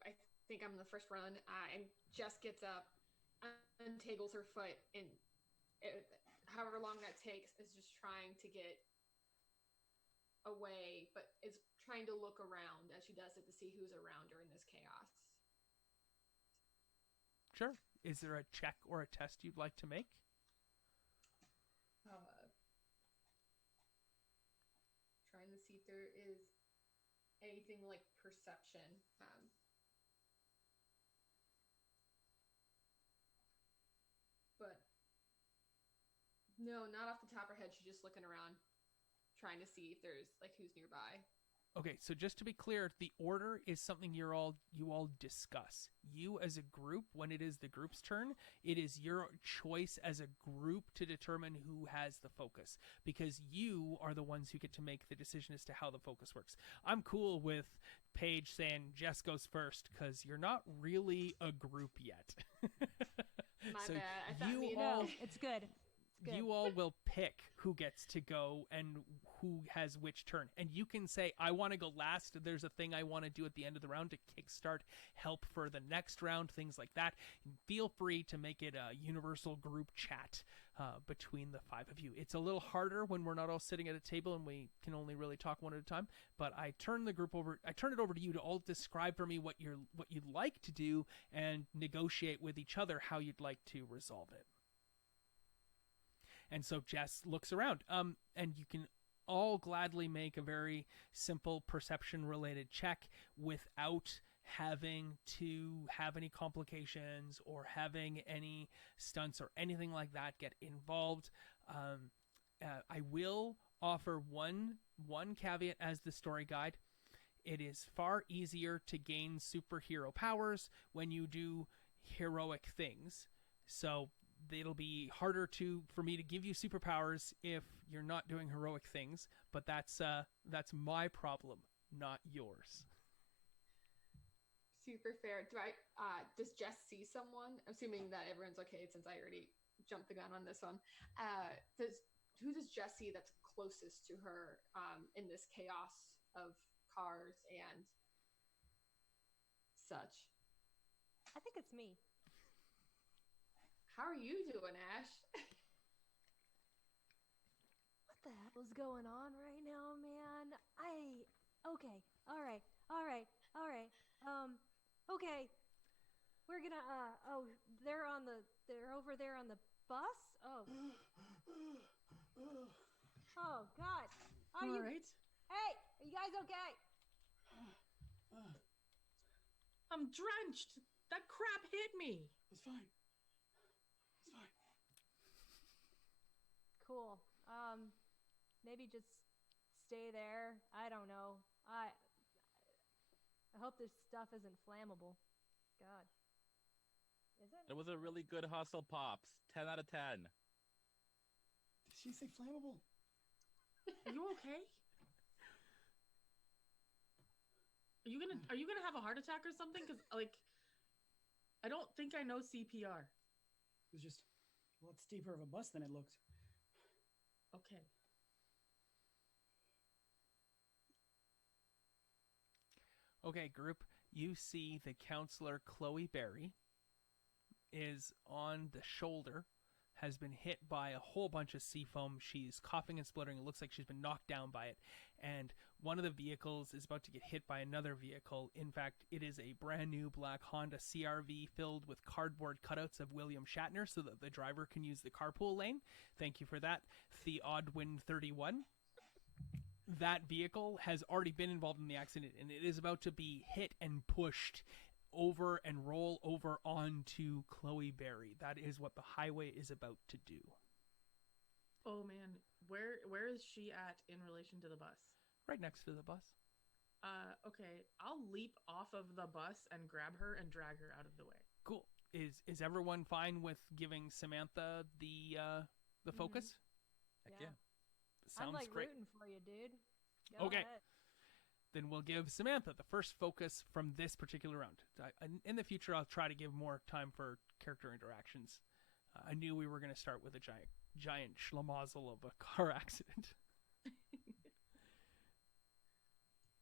I think I'm the first run, and Jess gets up, untangles her foot, and however long that takes is just trying to get away, but is trying to look around as she does it to see who's around her in this chaos. Sure. Is there a check or a test you'd like to make? Trying to see if there is anything like perception. But no, not off the top of her head. She's just looking around, trying to see if there's like who's nearby. Okay, so just to be clear, the order is something you all discuss. You as a group, when it is the group's turn, it is your choice as a group to determine who has the focus, because you are the ones who get to make the decision as to how the focus works. I'm cool with Paige saying Jess goes first because you're not really a group yet. My so bad. I thought you me and all, No, it's good. It's good. you all will pick who gets to go and who has which turn. And you can say, I want to go last. There's a thing I want to do at the end of the round to kickstart, help for the next round, things like that. And feel free to make it a universal group chat between the 5 of you. It's a little harder when we're not all sitting at a table and we can only really talk one at a time. But I turn it over to you to all describe for me what you'd like to do and negotiate with each other how you'd like to resolve it. And so Jess looks around, and you can all gladly make a very simple perception-related check without having to have any complications or having any stunts or anything like that get involved. I will offer one caveat as the story guide. It is far easier to gain superhero powers when you do heroic things. So it'll be harder for me to give you superpowers if you're not doing heroic things, but that's my problem, not yours. Super fair. Does Jess see someone? I'm assuming that everyone's okay since I already jump the gun on this one. Who does Jesse that's closest to her in this chaos of cars and such? I think it's me. How are you doing, Ash? What the hell's going on right now, man? Okay. All right. Okay. We're gonna they're over there on the bus? Oh. Oh god. Are you right. Hey, are you guys okay? I'm drenched. That crap hit me. It's fine. It's fine. Cool. Maybe just stay there. I don't know. I hope this stuff isn't flammable. God. Is it? It was a really good hustle, Pops. 10 out of 10. Did she say flammable? Are you okay? Are you gonna have a heart attack or something? Because like, I don't think I know CPR. It was just a lot steeper of a bus than it looked. Okay. Okay, group, you see the counselor Chloe Berry is on the shoulder, has been hit by a whole bunch of sea foam. She's coughing and spluttering. It looks like she's been knocked down by it. And one of the vehicles is about to get hit by another vehicle. In fact, it is a brand new black Honda CRV filled with cardboard cutouts of William Shatner so that the driver can use the carpool lane. Thank you for that, Theodwin 31. That vehicle has already been involved in the accident, and it is about to be hit and pushed over and roll over onto Chloe Berry. That is what the highway is about to do. Oh man, where is she at in relation to the bus? Right next to the bus. Okay, I'll leap off of the bus and grab her and drag her out of the way. Cool. Is everyone fine with giving Samantha the focus? Heck yeah. Sounds I'm like great. rooting for you, dude. Go Okay. ahead. Then we'll give Samantha the first focus from this particular round. In the future, I'll try to give more time for character interactions. I knew we were going to start with a giant schlemazel of a car accident.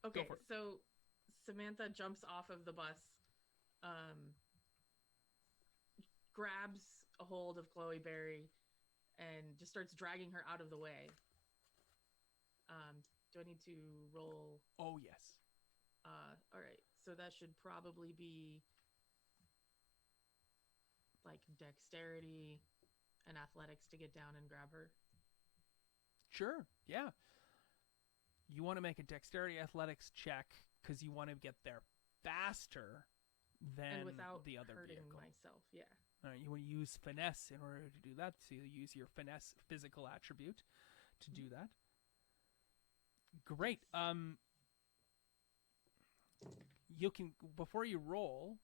Okay, for it. so Samantha jumps off of the bus, grabs a hold of Chloe Berry, and just starts dragging her out of the way. Do I need to roll? Oh, yes. All right, so that should probably be like dexterity and athletics to get down and grab her. Sure, yeah. You want to make a dexterity athletics check because you want to get there faster than And without the other hurting vehicle. myself, yeah. You want to use finesse in order to do that. So you use your finesse physical attribute to do that. Great. You can, before you roll,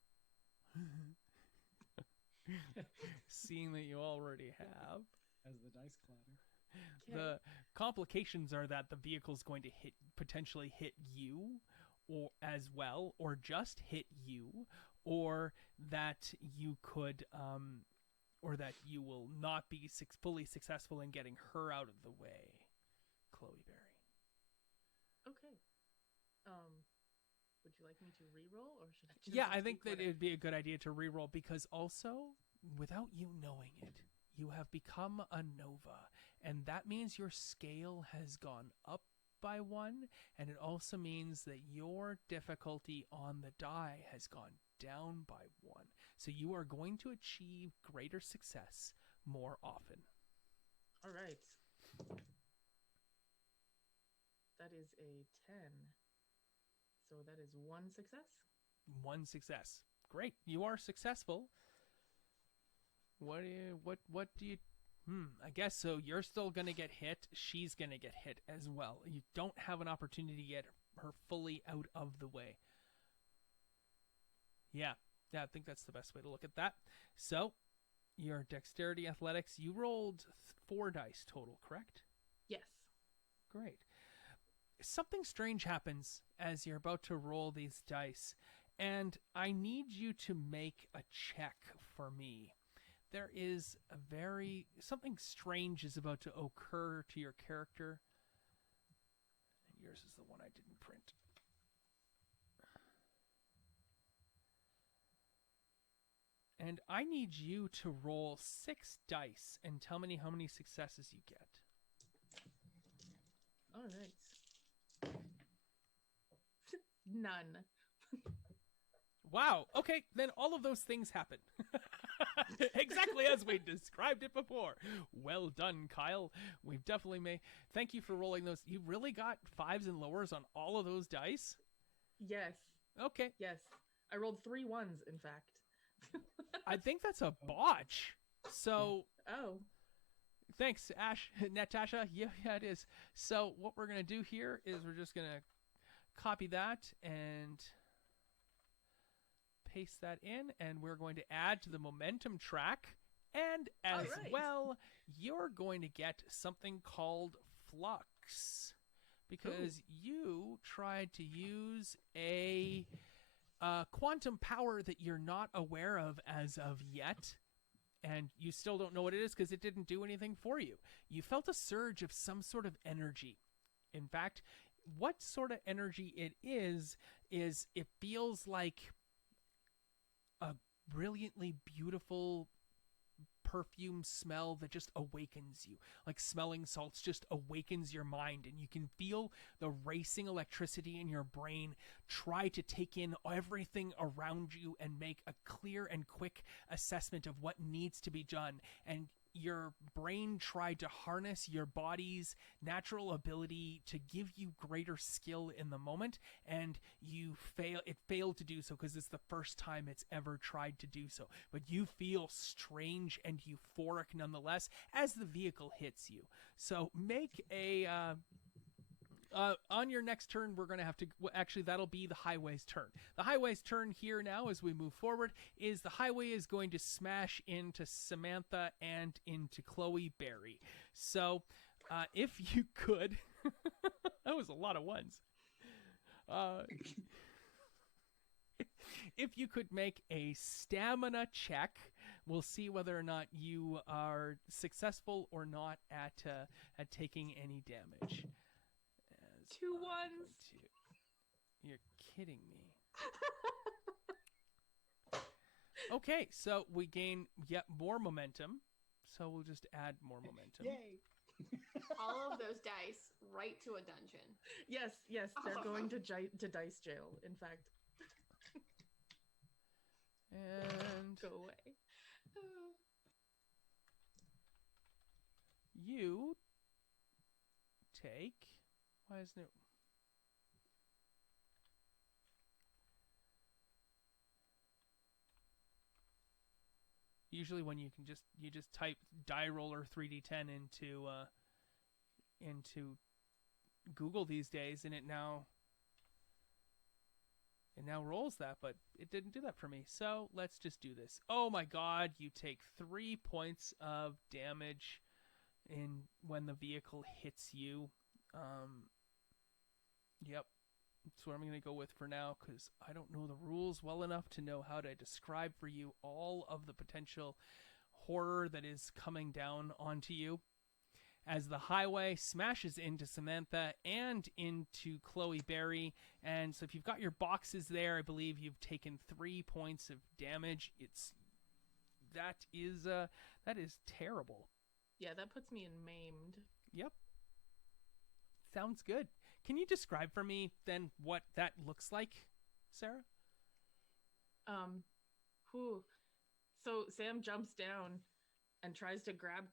seeing that you already have, As the dice clatter. the complications are that the vehicle's going to potentially hit you or as well, or just hit you, or that you could or that you will not be fully successful in getting her out of the way, Chloe Berry. Okay. Would you like me to re-roll, or should I just? Yeah, I think take that what it'd be a good idea to re-roll because also, without you knowing it, you have become a Nova, and that means your scale has gone up by 1, and it also means that your difficulty on the die has gone down by 1. So you are going to achieve greater success more often. All right. That is a 10. So that is 1 success. 1 success. Great. You are successful. What do you I guess so. You're still going to get hit. She's going to get hit as well. You don't have an opportunity to get her fully out of the way. Yeah, I think that's the best way to look at that. So, your dexterity athletics, you rolled 4 dice total, correct? Yes. Great. Something strange happens as you're about to roll these dice, and I need you to make a check for me. there is something strange is about to occur to your character. And yours is the one I didn't print. And I need you to roll 6 dice and tell me how many successes you get. Oh, nice. None. Wow. Okay, then all of those things happen. Exactly as we described it before. Well done, Kyle. We've definitely made... Thank you for rolling those. You really got 5s and lowers on all of those dice? Yes. Okay. Yes. I rolled 3 1s, in fact. I think that's a botch. So... Oh. Thanks, Ash. Natasha. Yeah, it is. So what we're going to do here is we're just going to copy that and paste that in, and we're going to add to the momentum track. And as well, you're going to get something called Flux, because you tried to use a quantum power that you're not aware of as of yet. And you still don't know what it is because it didn't do anything for you. You felt a surge of some sort of energy. In fact, what sort of energy it is it feels like a brilliantly beautiful perfume smell that just awakens you. Like smelling salts just awakens your mind, and you can feel the racing electricity in your brain try to take in everything around you and make a clear and quick assessment of what needs to be done. And your brain tried to harness your body's natural ability to give you greater skill in the moment, and it failed to do so because it's the first time it's ever tried to do so. But you feel strange and euphoric nonetheless as the vehicle hits you. So make a on your next turn, we're going to have to... Actually, that'll be the highway's turn. The highway's turn here now as we move forward is the highway is going to smash into Samantha and into Chloe Berry. So if you could... That was a lot of ones. If you could make a stamina check, we'll see whether or not you are successful or not at taking any damage. 2 1s. You're kidding me. Okay, so we gain yet more momentum. So we'll just add more momentum. Yay! All of those dice right to a dungeon. Yes, they're going to dice jail, in fact. And Go away. You take... Why isn't it... Usually when you just type die roller 3d10 into Google these days, and it now rolls that, but it didn't do that for me. So let's just do this. Oh my god, you take 3 points of damage when the vehicle hits you. Yep, that's what I'm going to go with for now, because I don't know the rules well enough to know how to describe for you all of the potential horror that is coming down onto you. As the highway smashes into Samantha and into Chloe Berry. And so if you've got your boxes there, I believe you've taken 3 points of damage. That is terrible. Yeah, that puts me in maimed. Yep. Sounds good. Can you describe for me then what that looks like, Sarah? So Sam jumps down and tries to grab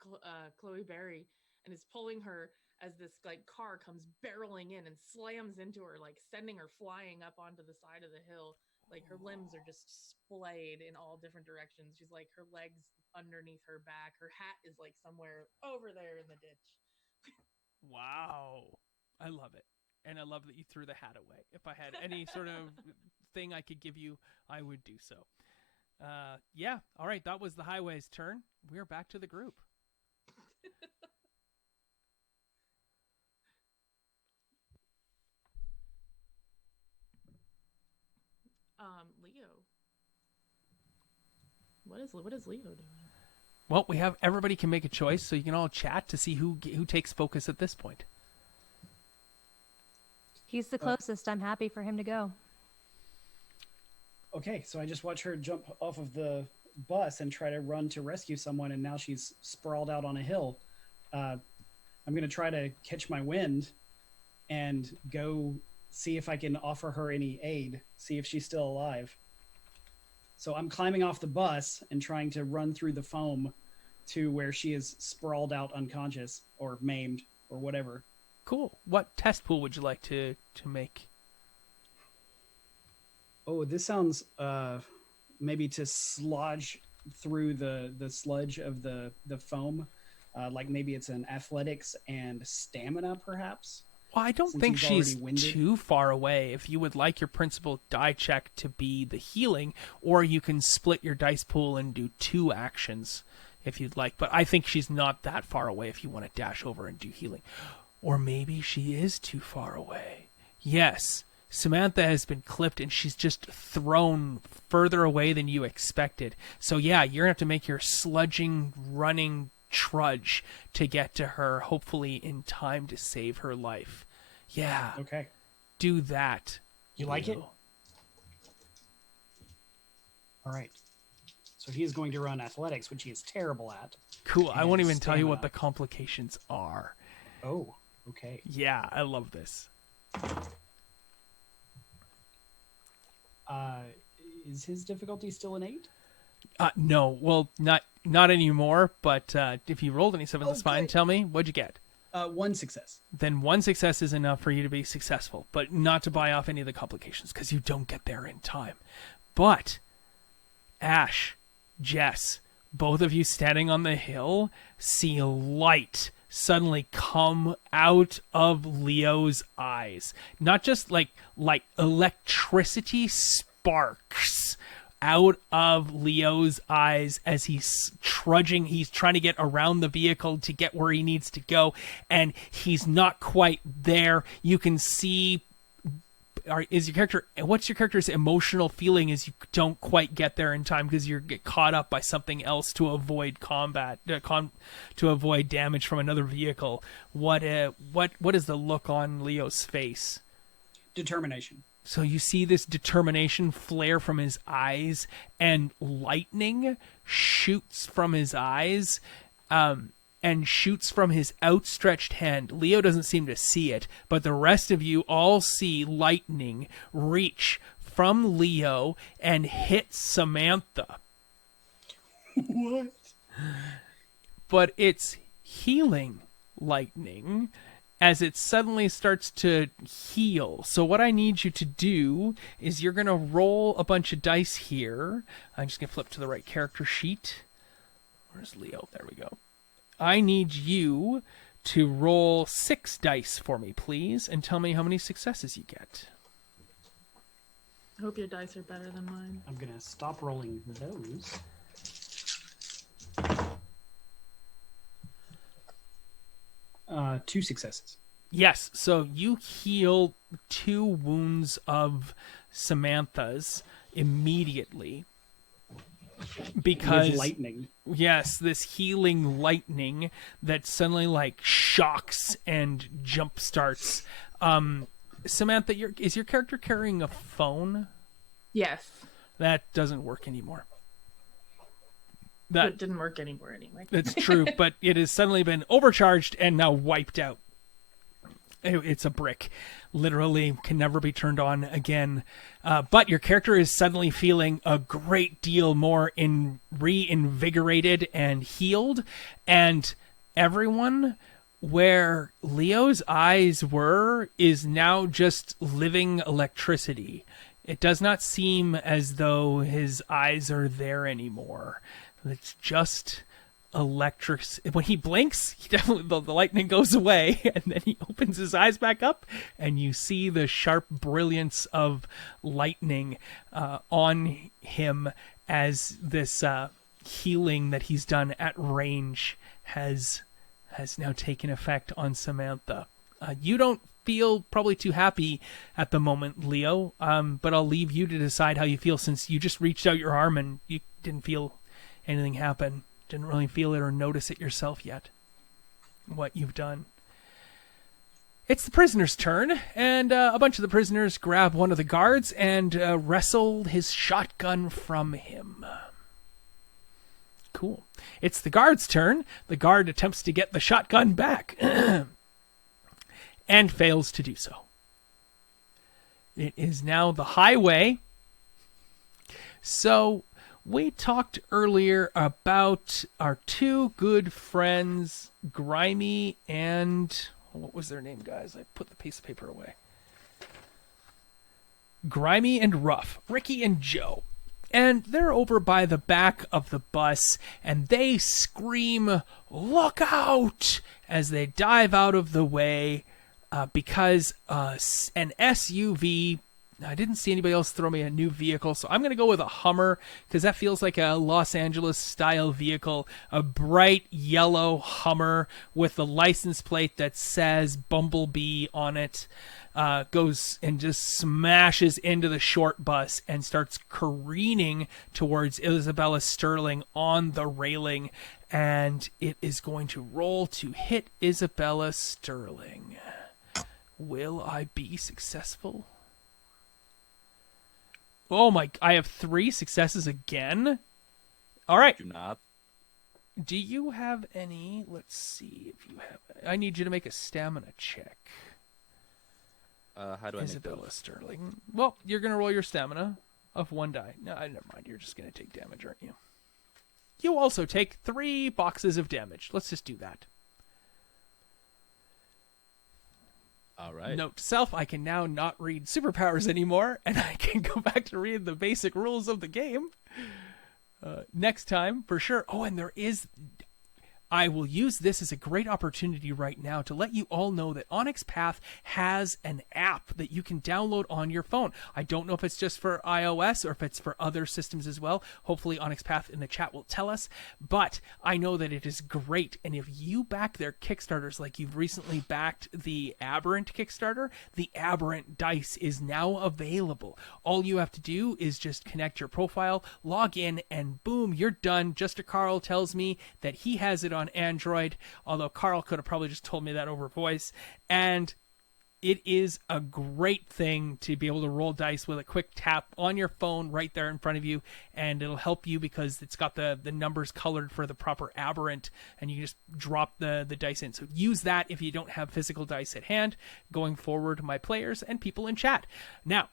Chloe Berry and is pulling her as this like car comes barreling in and slams into her, like sending her flying up onto the side of the hill. Like her limbs are just splayed in all different directions. She's like, her legs underneath her back. Her hat is like somewhere over there in the ditch. Wow. I love it. And I love that you threw the hat away. If I had any sort of thing I could give you, I would do so. Yeah. All right. That was the highway's turn. We're back to the group. Leo. What is Leo doing? Well, we have everybody can make a choice, so you can all chat to see who takes focus at this point. He's the closest. I'm happy for him to go. Okay, so I just watch her jump off of the bus and try to run to rescue someone, and now she's sprawled out on a hill. I'm going to try to catch my wind and go see if I can offer her any aid, see if she's still alive. So I'm climbing off the bus and trying to run through the foam to where she is sprawled out unconscious or maimed or whatever. Cool. What test pool would you like to make? Oh, this sounds maybe to sludge through the sludge of the foam. Like maybe it's an athletics and stamina, perhaps. Well, I don't Since think he's she's already winded. too far away. If you would like your principal die check to be the healing, or you can split your dice pool and do 2 actions if you'd like. But I think she's not that far away if you want to dash over and do healing. Or maybe she is too far away. Yes, Samantha has been clipped and she's just thrown further away than you expected. So yeah, you're going to have to make your sludging, running trudge to get to her, hopefully in time to save her life. Yeah. Okay. Do that. You like it? Leo. All right. So he is going to run athletics, which he is terrible at. Cool. I won't And even tell you what stamina. the complications are. Oh, okay. Yeah, I love this. Is his difficulty still an 8? No, well, not anymore, but if you rolled any 7s, that's fine. Okay. Tell me, what'd you get? 1 success. Then 1 success is enough for you to be successful, but not to buy off any of the complications, because you don't get there in time. But, Ash, Jess, both of you standing on the hill, see light suddenly come out of Leo's eyes. Not just like electricity sparks out of Leo's eyes as he's trudging. He's trying to get around the vehicle to get where he needs to go, and he's not quite there. You can see, what's your character's emotional feeling as you don't quite get there in time because you get caught up by something else to avoid combat, to avoid damage from another vehicle? What is the look on Leo's face? Determination. So you see this determination flare from his eyes, and lightning shoots from his eyes, and shoots from his outstretched hand. Leo doesn't seem to see it, but the rest of you all see lightning reach from Leo and hit Samantha. What? But it's healing lightning as it suddenly starts to heal. So what I need you to do is you're going to roll a bunch of dice here. I'm just going to flip to the right character sheet. Where's Leo? There we go. I need you to roll 6 dice for me, please, and tell me how many successes you get. I hope your dice are better than mine. I'm going to stop rolling those. Two successes. Yes, so you heal 2 wounds of Samantha's immediately. Because With lightning. yes, this healing lightning that suddenly like shocks and jump starts. Samantha, is your character carrying a phone? Yes. That doesn't work anymore. But it didn't work anymore anyway. That's true, but it has suddenly been overcharged and now wiped out. It's a brick. Literally can never be turned on again. But your character is suddenly feeling a great deal more reinvigorated and healed. And everyone where Leo's eyes were is now just living electricity. It does not seem as though his eyes are there anymore. It's just electric. When he blinks, he definitely the lightning goes away, and then he opens his eyes back up, and you see the sharp brilliance of lightning on him as this healing that he's done at range has now taken effect on Samantha. You don't feel probably too happy at the moment, Leo, but I'll leave you to decide how you feel since you just reached out your arm and you didn't feel anything happen. Didn't really feel it or notice it yourself yet, what you've done. It's the prisoner's turn, and a bunch of the prisoners grab one of the guards and wrestle his shotgun from him. Cool. It's the guard's turn. The guard attempts to get the shotgun back and fails to do so. It is now the highway. So we talked earlier about our two good friends, Grimy and... what was their name, guys? I put the piece of paper away. Grimy and Rough, Ricky and Joe. And they're over by the back of the bus, and they scream, "Look out!" as they dive out of the way because an SUV... I didn't see anybody else throw me a new vehicle, so I'm going to go with a Hummer because that feels like a Los Angeles-style vehicle. A bright yellow Hummer with the license plate that says Bumblebee on it goes and just smashes into the short bus and starts careening towards Isabella Sterling on the railing, and it is going to roll to hit Isabella Sterling. Will I be successful? Oh my, I have 3 successes again. All right. Do not. Do you have any? Let's see if you have. I need you to make a stamina check. How do I Isabella make those? Sterling. Well, you're going to roll your stamina of 1 die. No, never mind. You're just going to take damage, aren't you? You also take 3 boxes of damage. Let's just do that. All right. Note to self, I can now not read superpowers anymore, and I can go back to read the basic rules of the game. Next time, for sure. Oh, and there is... I will use this as a great opportunity right now to let you all know that Onyx Path has an app that you can download on your phone. I don't know if it's just for iOS or if it's for other systems as well. Hopefully Onyx Path in the chat will tell us, but I know that it is great. And if you back their Kickstarters like you've recently backed the Aberrant Kickstarter, the Aberrant dice is now available. All you have to do is just connect your profile, log in, and boom, you're done. Juster Carl tells me that he has it on Android, although Carl could have probably just told me that over voice, and it is a great thing to be able to roll dice with a quick tap on your phone right there in front of you, and it'll help you because it's got the numbers colored for the proper aberrant, and you can just drop the dice in. So use that if you don't have physical dice at hand going forward, my players and people in chat. Now,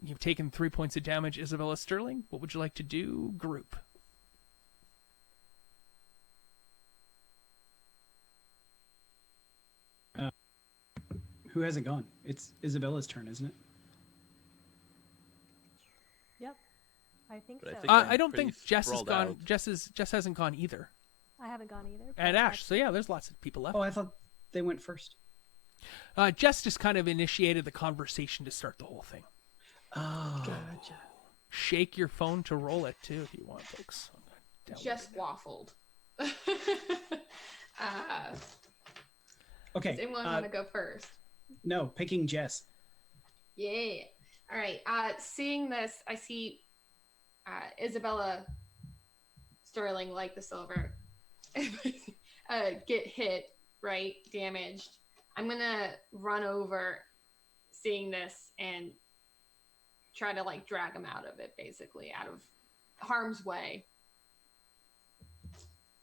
you've taken 3 points of damage, Isabella Sterling. What would you like to do, group? Who hasn't gone? It's Isabella's turn, isn't it? Yep, I think But so. I think I don't pretty think Jess has sprawled gone. out. Jess hasn't gone either. I haven't gone either. And but Ash. So yeah, there's lots of people left. Oh, I thought they went first. Jess just kind of initiated the conversation to start the whole thing. Oh, Gotcha. Shake your phone to roll it too if you want, folks. Just waffled. okay. Does anyone want to go first? No, picking Jess. Yeah. All right. Seeing this, I see Isabella Sterling, like the silver, get hit, right? Damaged. I'm going to run over seeing this and try to like drag him out of it, basically, out of harm's way.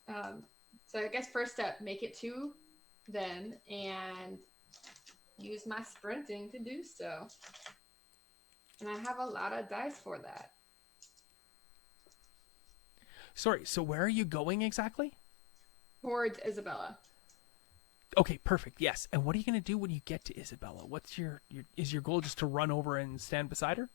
So I guess first step, make it to them and use my sprinting to do so. And I have a lot of dice for that. Sorry, so where are you going exactly? Towards Isabella. Okay, perfect. Yes. And what are you going to do when you get to Isabella? What's is your goal just to run over and stand beside her?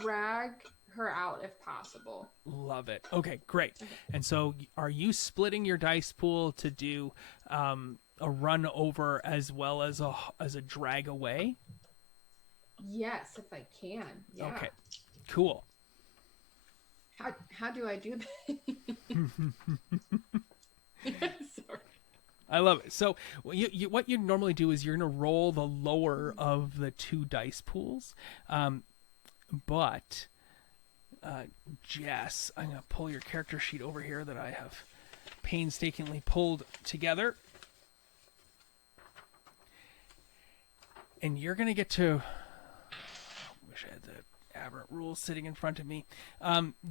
Drag her out if possible. Love it. Okay, great. And so are you splitting your dice pool to do a run over as well as a drag away? Yes, if I can. Yeah. Okay, cool. How do I do that? Sorry. I love it. So what you normally do is you're going to roll the lower of the 2 dice pools, but Jess, I'm going to pull your character sheet over here that I have painstakingly pulled together. And you're going to get to... wish I had the aberrant rules sitting in front of me.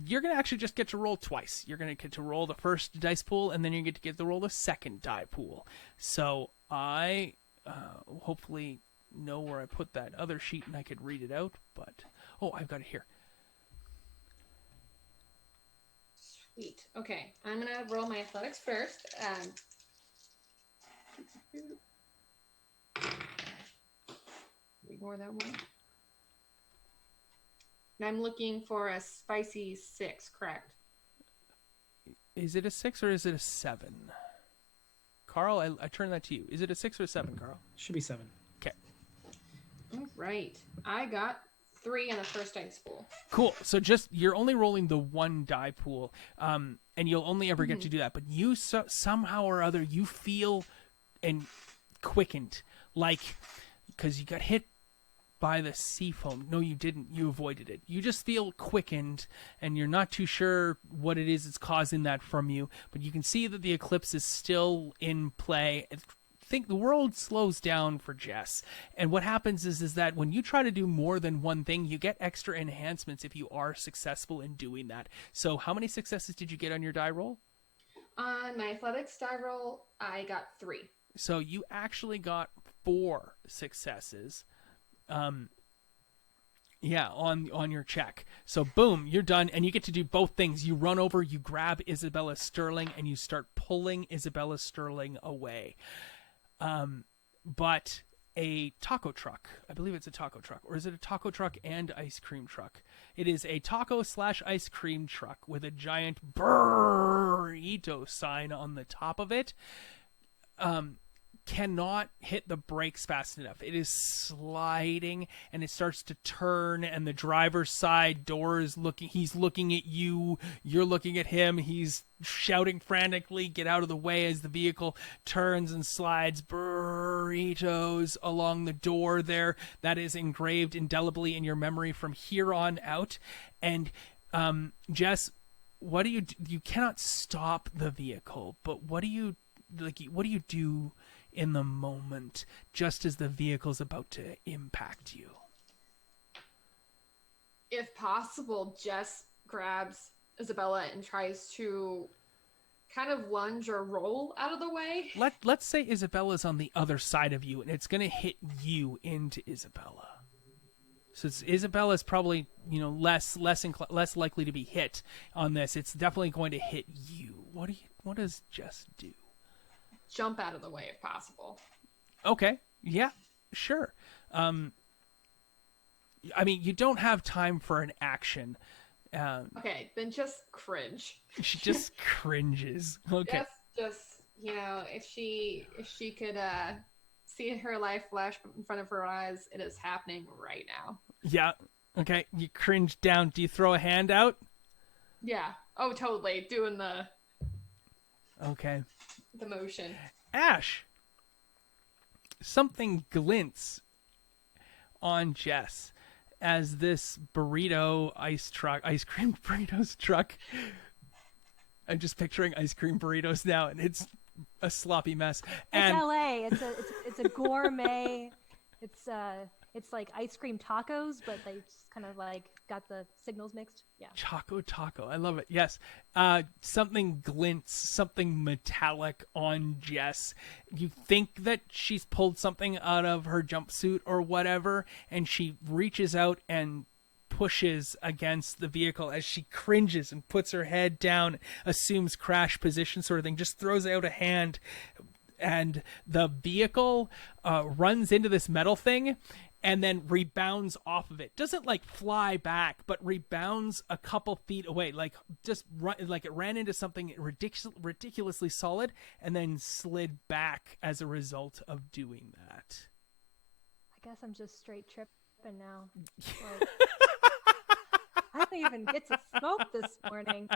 You're going to actually just get to roll twice. You're going to get to roll the first dice pool, and then you get to roll the second die pool. So I hopefully know where I put that other sheet, and I could read it out. But oh, I've got it here. Sweet. Okay, I'm gonna roll my athletics first. Ignore that one. And I'm looking for a spicy 6, correct? Is it a 6 or is it a 7? Carl, I turn that to you. Is it a 6 or a 7, Carl? Should be 7. Okay. All right. I got 3 in the first dice pool. Cool. So you're only rolling the one die pool, and you'll only ever get to do that. But you somehow or other you feel and quickened, like because you got hit by the sea foam. No, you didn't. You avoided it. You just feel quickened, and you're not too sure what it is that's causing that from you. But you can see that the eclipse is still in play. I think the world slows down for Jess. And what happens is that when you try to do more than one thing, you get extra enhancements if you are successful in doing that. So how many successes did you get on your die roll? On my athletics die roll, I got 3. So you actually got 4 successes. On your check. So boom, you're done, and you get to do both things. You run over, you grab Isabella Sterling, and you start pulling Isabella Sterling away. But a taco truck, I believe it's a taco truck, or is it a taco truck and ice cream truck? It is a taco/ice cream truck with a giant burrito sign on the top of it. Cannot hit the brakes fast enough. It is sliding, and it starts to turn, and the driver's side door is he's looking at you, you're looking at him, he's shouting frantically, get out of the way as the vehicle turns and slides burritos along the door there. That is engraved indelibly in your memory from here on out. And Jess, what do you do? You cannot stop the vehicle, but what do you do in the moment, just as the vehicle's about to impact you? If possible, Jess grabs Isabella and tries to kind of lunge or roll out of the way. Let's say Isabella's on the other side of you, and it's going to hit you into Isabella. So Isabella's probably less likely to be hit on this. It's definitely going to hit you. What does Jess do? Jump out of the way if possible. Okay. Yeah, sure. I mean, you don't have time for an action. Okay, then just cringe. She just cringes. Okay. Just if she could see her life flash in front of her eyes, it is happening right now. Yeah. Okay. You cringe down. Do you throw a hand out? Yeah. Oh, totally. Doing the motion. Ash, something glints on Jess as this ice cream burritos truck. I'm just picturing ice cream burritos now, and it's a sloppy mess. It's LA. It's a gourmet. It's like ice cream tacos, but they just kind of like got the signals mixed. Yeah. Choco taco. I love it. Yes. Something glints, something metallic on Jess. You think that she's pulled something out of her jumpsuit or whatever, and she reaches out and pushes against the vehicle as she cringes and puts her head down, assumes crash position sort of thing, just throws out a hand, and the vehicle runs into this metal thing and then rebounds off of it. Doesn't like fly back, but rebounds a couple feet away, like it ran into something ridiculously solid and then slid back as a result of doing that. I guess I'm just straight tripping now. Like, I didn't even get to smoke this morning.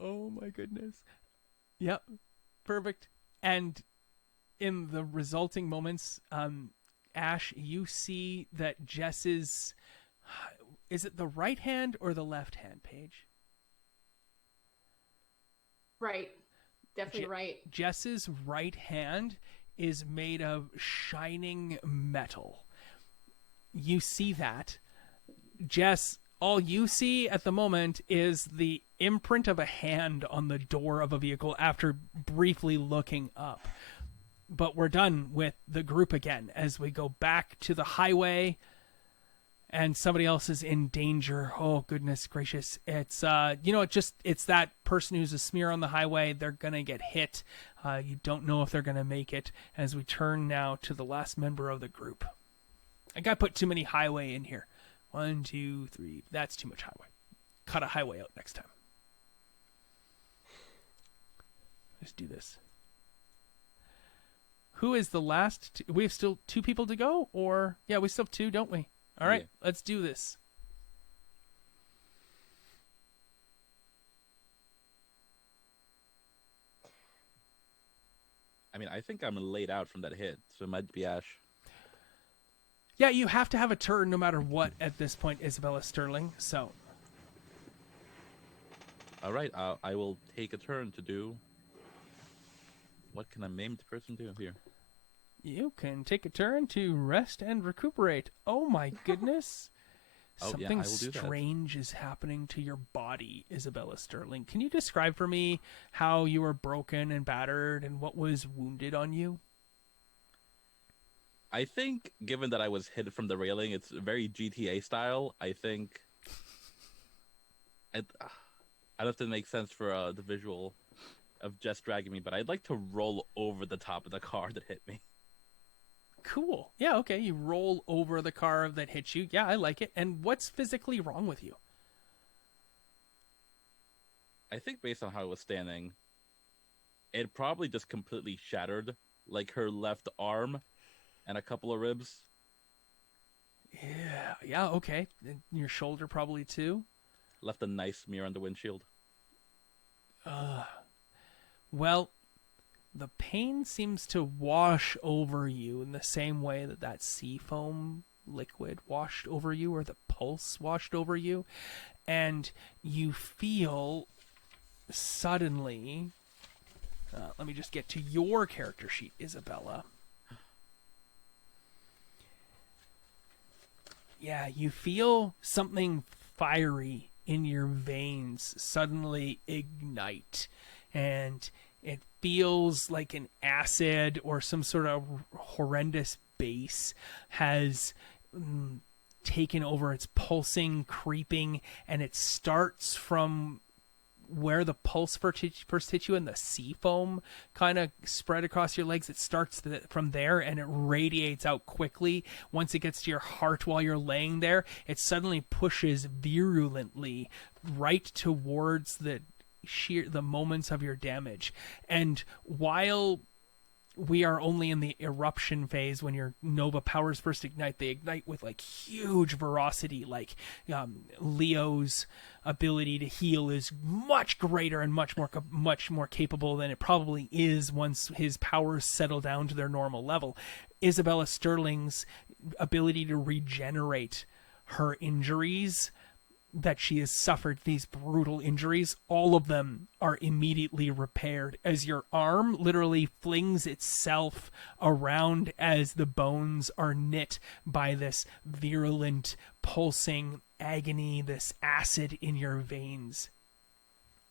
Oh my goodness. Yep. Perfect. And in the resulting moments, Ash, you see that Jess's is it the right hand or the left hand, Paige? Right. Definitely right. Jess's right hand is made of shining metal. You see that. Jess, all you see at the moment is the imprint of a hand on the door of a vehicle after briefly looking up. But we're done with the group again as we go back to the highway and somebody else is in danger. Oh, goodness gracious. It's, it's that person who's a smear on the highway. They're going to get hit. You don't know if they're going to make it as we turn now to the last member of the group. I got to put too many highway in here. 1, 2, 3. That's too much highway. Cut a highway out next time. Let's do this. Who is the last? We have still 2 people to go? Or, yeah, we still have 2, don't we? All right, Let's do this. I mean, I think I'm laid out from that hit, so it might be Ash. Yeah, you have to have a turn no matter what at this point, Isabella Sterling. So. All right, I will take a turn to do. What can a maimed person do here? You can take a turn to rest and recuperate. Oh my goodness. Something strange is happening to your body, Isabella Sterling. Can you describe for me how you were broken and battered and what was wounded on you? I think, given that I was hit from the railing, it's very GTA style. I think I don't know if that makes sense for the visual of Jess dragging me, but I'd like to roll over the top of the car that hit me. Cool. Yeah, okay. You roll over the car that hit you. Yeah, I like it. And what's physically wrong with you? I think based on how I was standing, it probably just completely shattered, like her left arm and a couple of ribs. Yeah, okay. And your shoulder probably too? Left a nice smear on the windshield. Well, the pain seems to wash over you in the same way that seafoam liquid washed over you or the pulse washed over you. And you feel suddenly... let me just get to your character sheet, Isabella. Yeah, you feel something fiery in your veins suddenly ignite. And it feels like an acid or some sort of horrendous base has taken over. It's pulsing, creeping, and it starts from where the pulse first hit you and the sea foam kind of spread across your legs. It starts from there and it radiates out quickly. Once it gets to your heart while you're laying there, it suddenly pushes virulently right towards the moments of your damage. And while we are only in the eruption phase, when your Nova powers first ignite, they ignite with like huge ferocity. Like Leo's ability to heal is much greater and much more capable than it probably is once his powers settle down to their normal level. Isabella Sterling's ability to regenerate her injuries that she has suffered, these brutal injuries, all of them are immediately repaired as your arm literally flings itself around as the bones are knit by this virulent, pulsing agony, this acid in your veins.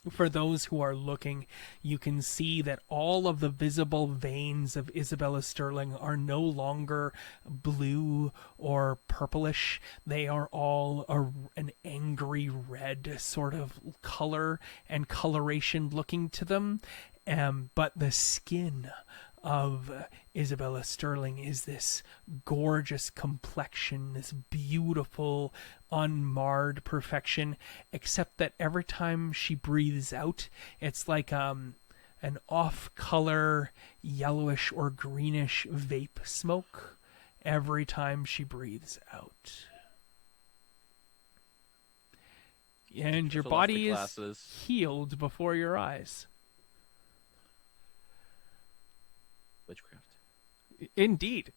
For those who are looking, you can see that all of the visible veins of Isabella Sterling are no longer blue or purplish. They are all an angry red sort of color and coloration looking to them. But the skin of Isabella Sterling is this gorgeous complexion, this beautiful, unmarred perfection, except that every time she breathes out, it's like an off-color yellowish or greenish vape smoke every time she breathes out. And your body is healed before your eyes. Witchcraft. Indeed.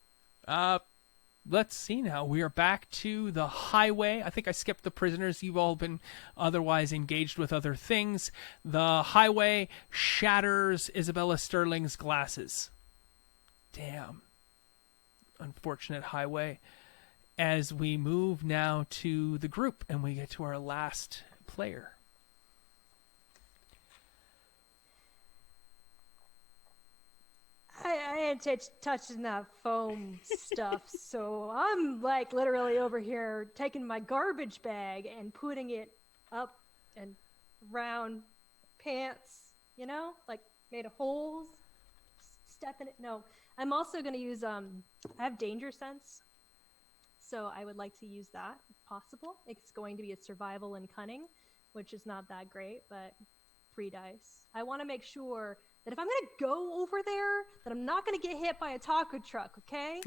let's see now. We are back to the highway. I think I skipped the prisoners. You've all been otherwise engaged with other things. The highway shatters Isabella Sterling's glasses. Damn. Unfortunate highway. As we move now to the group and we get to our last player. I ain't touching that foam stuff, so I'm like literally over here taking my garbage bag and putting it up and around pants, you know, like made of holes, stepping it. No, I'm also going to use, I have danger sense, so I would like to use that if possible. It's going to be a survival and cunning, which is not that great, but 3 dice. I want to make sure that if I'm going to go over there, that I'm not going to get hit by a taco truck, okay?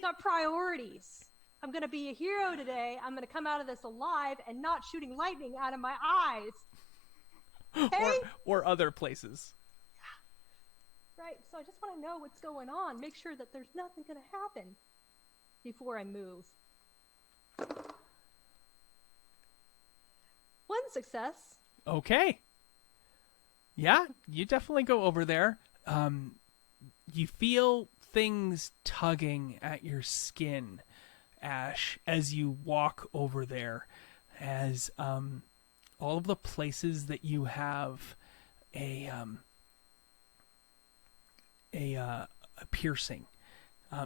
Got priorities. I'm going to be a hero today. I'm going to come out of this alive and not shooting lightning out of my eyes. Okay? Or other places. Right, so I just want to know what's going on. Make sure that there's nothing going to happen before I move. 1 success. Okay. Yeah, you definitely go over there. You feel things tugging at your skin, Ash, as you walk over there. As all of the places that you have a piercing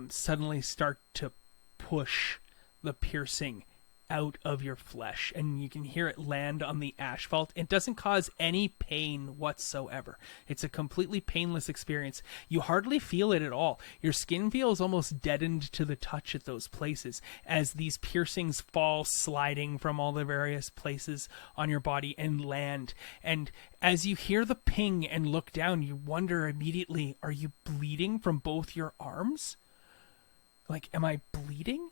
suddenly start to push the piercing out of your flesh, and you can hear it land on the asphalt. It doesn't cause any pain whatsoever. It's a completely painless experience. You hardly feel it at all. Your skin feels almost deadened to the touch at those places as these piercings fall sliding from all the various places on your body and land. And as you hear the ping and look down, you wonder immediately, are you bleeding from both your arms? Like, am I bleeding?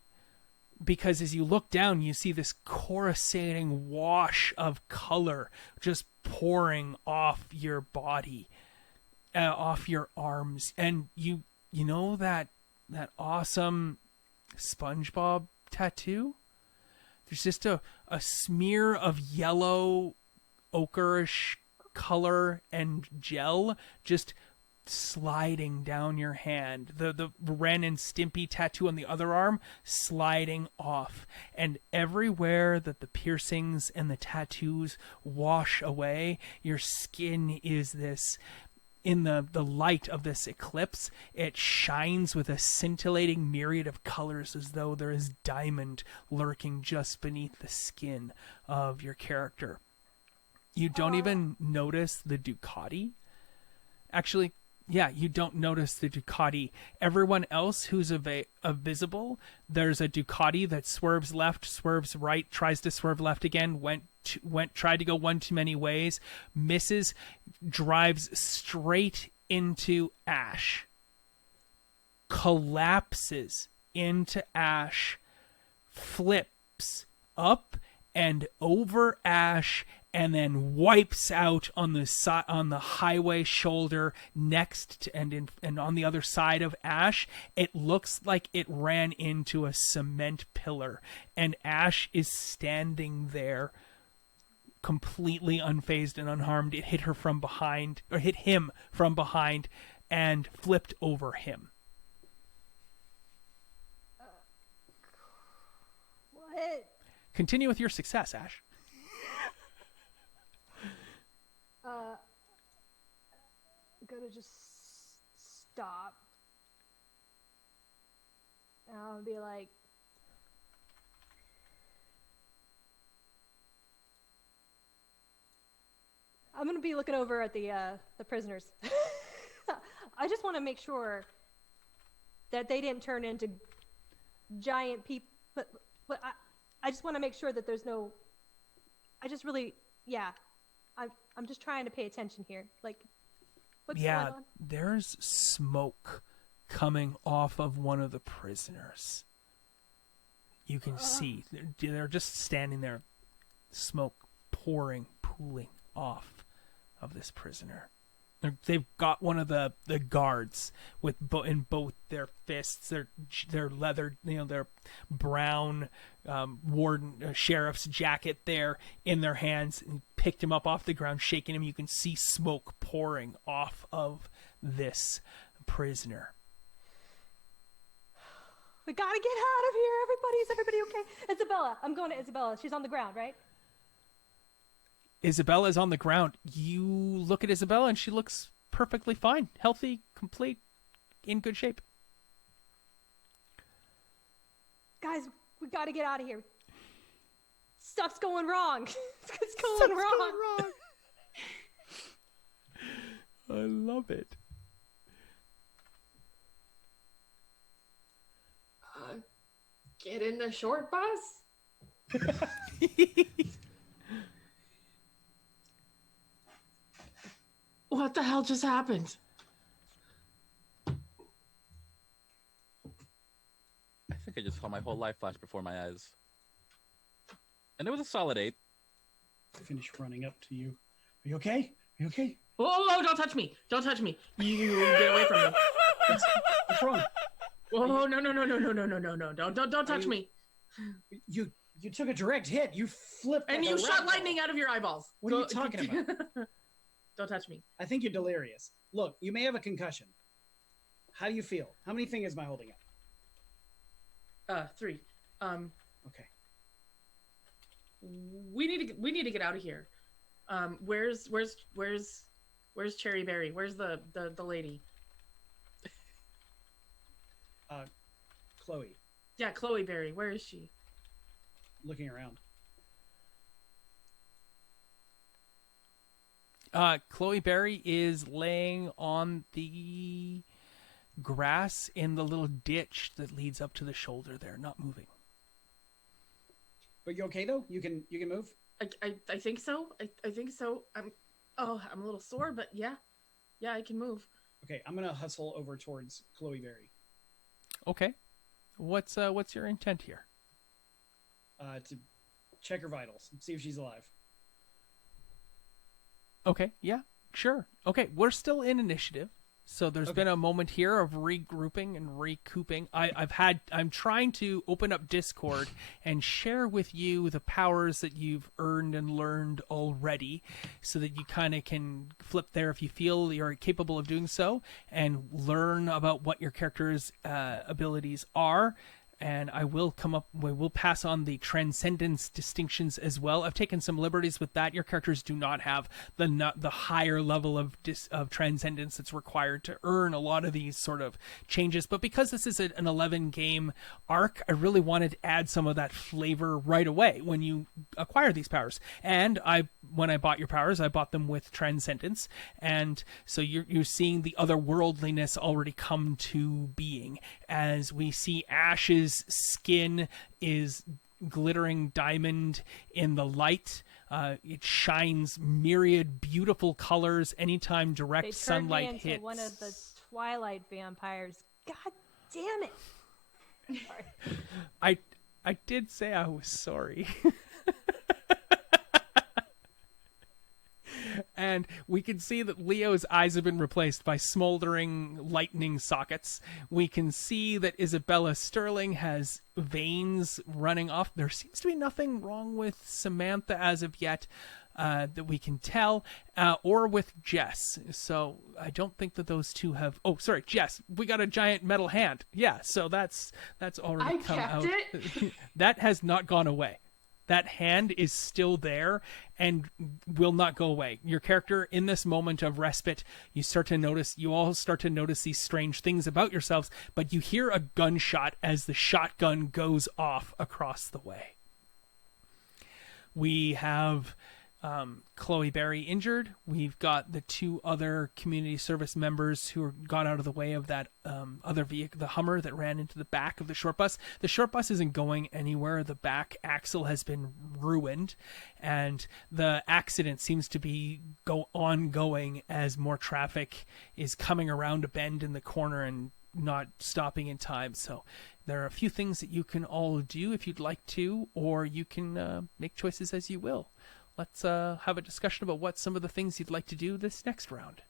Because as you look down, you see this coruscating wash of color just pouring off your body, off your arms. And you know that awesome SpongeBob tattoo? There's just a smear of yellow, ochreish color and gel just sliding down your hand. The Ren and Stimpy tattoo on the other arm sliding off, and everywhere that the piercings and the tattoos wash away, your skin is this, in the light of this eclipse, it shines with a scintillating myriad of colors as though there is diamond lurking just beneath the skin of your character. You don't even notice the Ducati. Actually, yeah, you don't notice the Ducati. Everyone else who's visible, there's a Ducati that swerves left, swerves right, tries to swerve left again, tried to go one too many ways, misses, drives straight into Ash, collapses into Ash, flips up and over Ash, and then wipes out on the highway shoulder next to, and on the other side of Ash. It looks like it ran into a cement pillar, and Ash is standing there completely unfazed and unharmed. It hit her from behind, or hit him from behind, and flipped over him. What? Continue with your success, Ash. I'm gonna just stop. And I'll be like, I'm gonna be looking over at the prisoners. I just want to make sure that they didn't turn into giant people. But I just want to make sure that there's no. I just really, yeah. I'm just trying to pay attention here. Like, what's going on? There's smoke coming off of one of the prisoners. You can see they're just standing there, smoke pooling off of this prisoner. They've got one of the guards with in both their fists, their leather, their brown warden sheriff's jacket there in their hands, and picked him up off the ground, shaking him. You can see smoke pouring off of this prisoner. We gotta get out of here. Is everybody okay? Isabella, I'm going to Isabella. She's on the ground, right? Isabella's on the ground. You look at Isabella and she looks perfectly fine, healthy, complete, in good shape. Guys, we gotta get out of here. Stuff's going wrong. It's going wrong. I love it. Get in the short bus? What the hell just happened? I think I just saw my whole life flash before my eyes. And it was a solid 8. Finish running up to you. Are you okay? Are you okay? Whoa, don't touch me. Don't touch me. You get away from me. What's wrong? Whoa, no. Don't touch me. You took a direct hit. You flipped. And like you a shot rat lightning out of your eyeballs. What are you talking about? Don't touch me. I think you're delirious. Look, you may have a concussion. How do you feel? How many fingers am I holding up? 3. Okay. We need to get out of here. Where's Cherry Berry? Where's the lady? Chloe, Yeah, Chloe Berry. Where is she? looking around. Chloe Berry is laying on the grass in the little ditch that leads up to the shoulder there, not moving. But you okay though? You can move? I think so. I think so. I'm a little sore, but yeah, I can move. Okay, I'm gonna hustle over towards Chloe Berry. Okay. What's your intent here? To check her vitals, see if she's alive. Okay, yeah, sure. Okay, we're still in initiative. So there's been a moment here of regrouping and recouping. I'm trying to open up Discord and share with you the powers that you've earned and learned already, so that you kind of can flip there if you feel you're capable of doing so, and learn about what your character's abilities are. And we will pass on the transcendence distinctions as well. I've taken some liberties with that. Your characters do not have the higher level of transcendence that's required to earn a lot of these sort of changes. But because this is an 11 game arc, I really wanted to add some of that flavor right away when you acquire these powers. And when I bought your powers, I bought them with transcendence. And so you're seeing the otherworldliness already come to being, as we see Ash's skin is glittering diamond in the light. It shines myriad beautiful colors anytime direct sunlight me into hits. one of the Twilight vampires. God damn it! Sorry. I did say I was sorry. And we can see that Leo's eyes have been replaced by smoldering lightning sockets. We can see that Isabella Sterling has veins running off. There seems to be nothing wrong with Samantha as of yet that we can tell, or with Jess. So I don't think that those two have... Oh, sorry, Jess, we got a giant metal hand. Yeah, so that's already come out. It. That has not gone away. That hand is still there and will not go away. Your character, in this moment of respite, you all start to notice these strange things about yourselves, but you hear a gunshot as the shotgun goes off across the way. We have Chloe Berry injured. We've got the 2 other community service members who got out of the way of that other vehicle, the Hummer that ran into the back of the short bus. The short bus isn't going anywhere. The back axle has been ruined, and the accident seems to be ongoing as more traffic is coming around a bend in the corner and not stopping in time. So there are a few things that you can all do if you'd like to, or you can make choices as you will. Let's have a discussion about what some of the things you'd like to do this next round.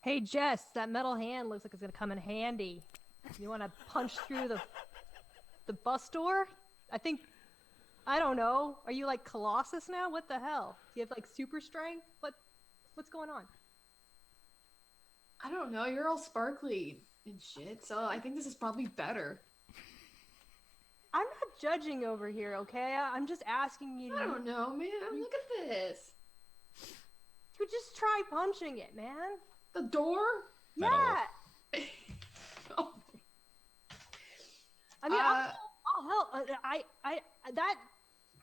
Hey Jess, that metal hand looks like it's gonna come in handy. You want to punch through the bus door? I don't know. Are you like Colossus now? What the hell? Do you have like super strength? What's going on? I don't know. You're all sparkly and shit, so I think this is probably better. I'm not judging over here, okay? I'm just asking you. I don't know, man. Look at this. You just try punching it, man. The door? Metal. Yeah. Oh. I mean, I'll help. That.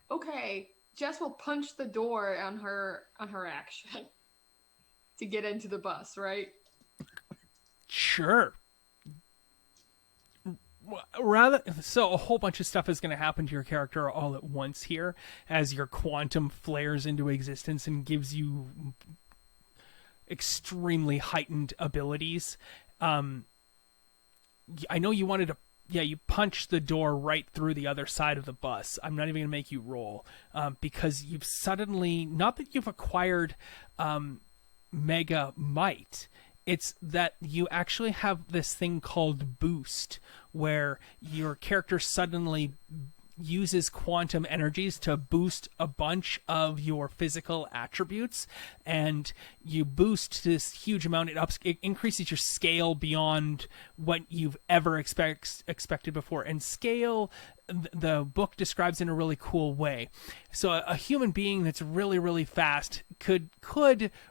Okay. Jess will punch the door on her action to get into the bus, right? Sure. So a whole bunch of stuff is going to happen to your character all at once here as your quantum flares into existence and gives you extremely heightened abilities. I know you wanted to, you punched the door right through the other side of the bus. I'm not even going to make you roll because you've suddenly, not that you've acquired mega might, it's that you actually have this thing called boost, where your character suddenly uses quantum energies to boost a bunch of your physical attributes, and you boost this huge amount. It increases your scale beyond what you've ever expected before. And scale, the book describes in a really cool way. So a human being that's really, really fast could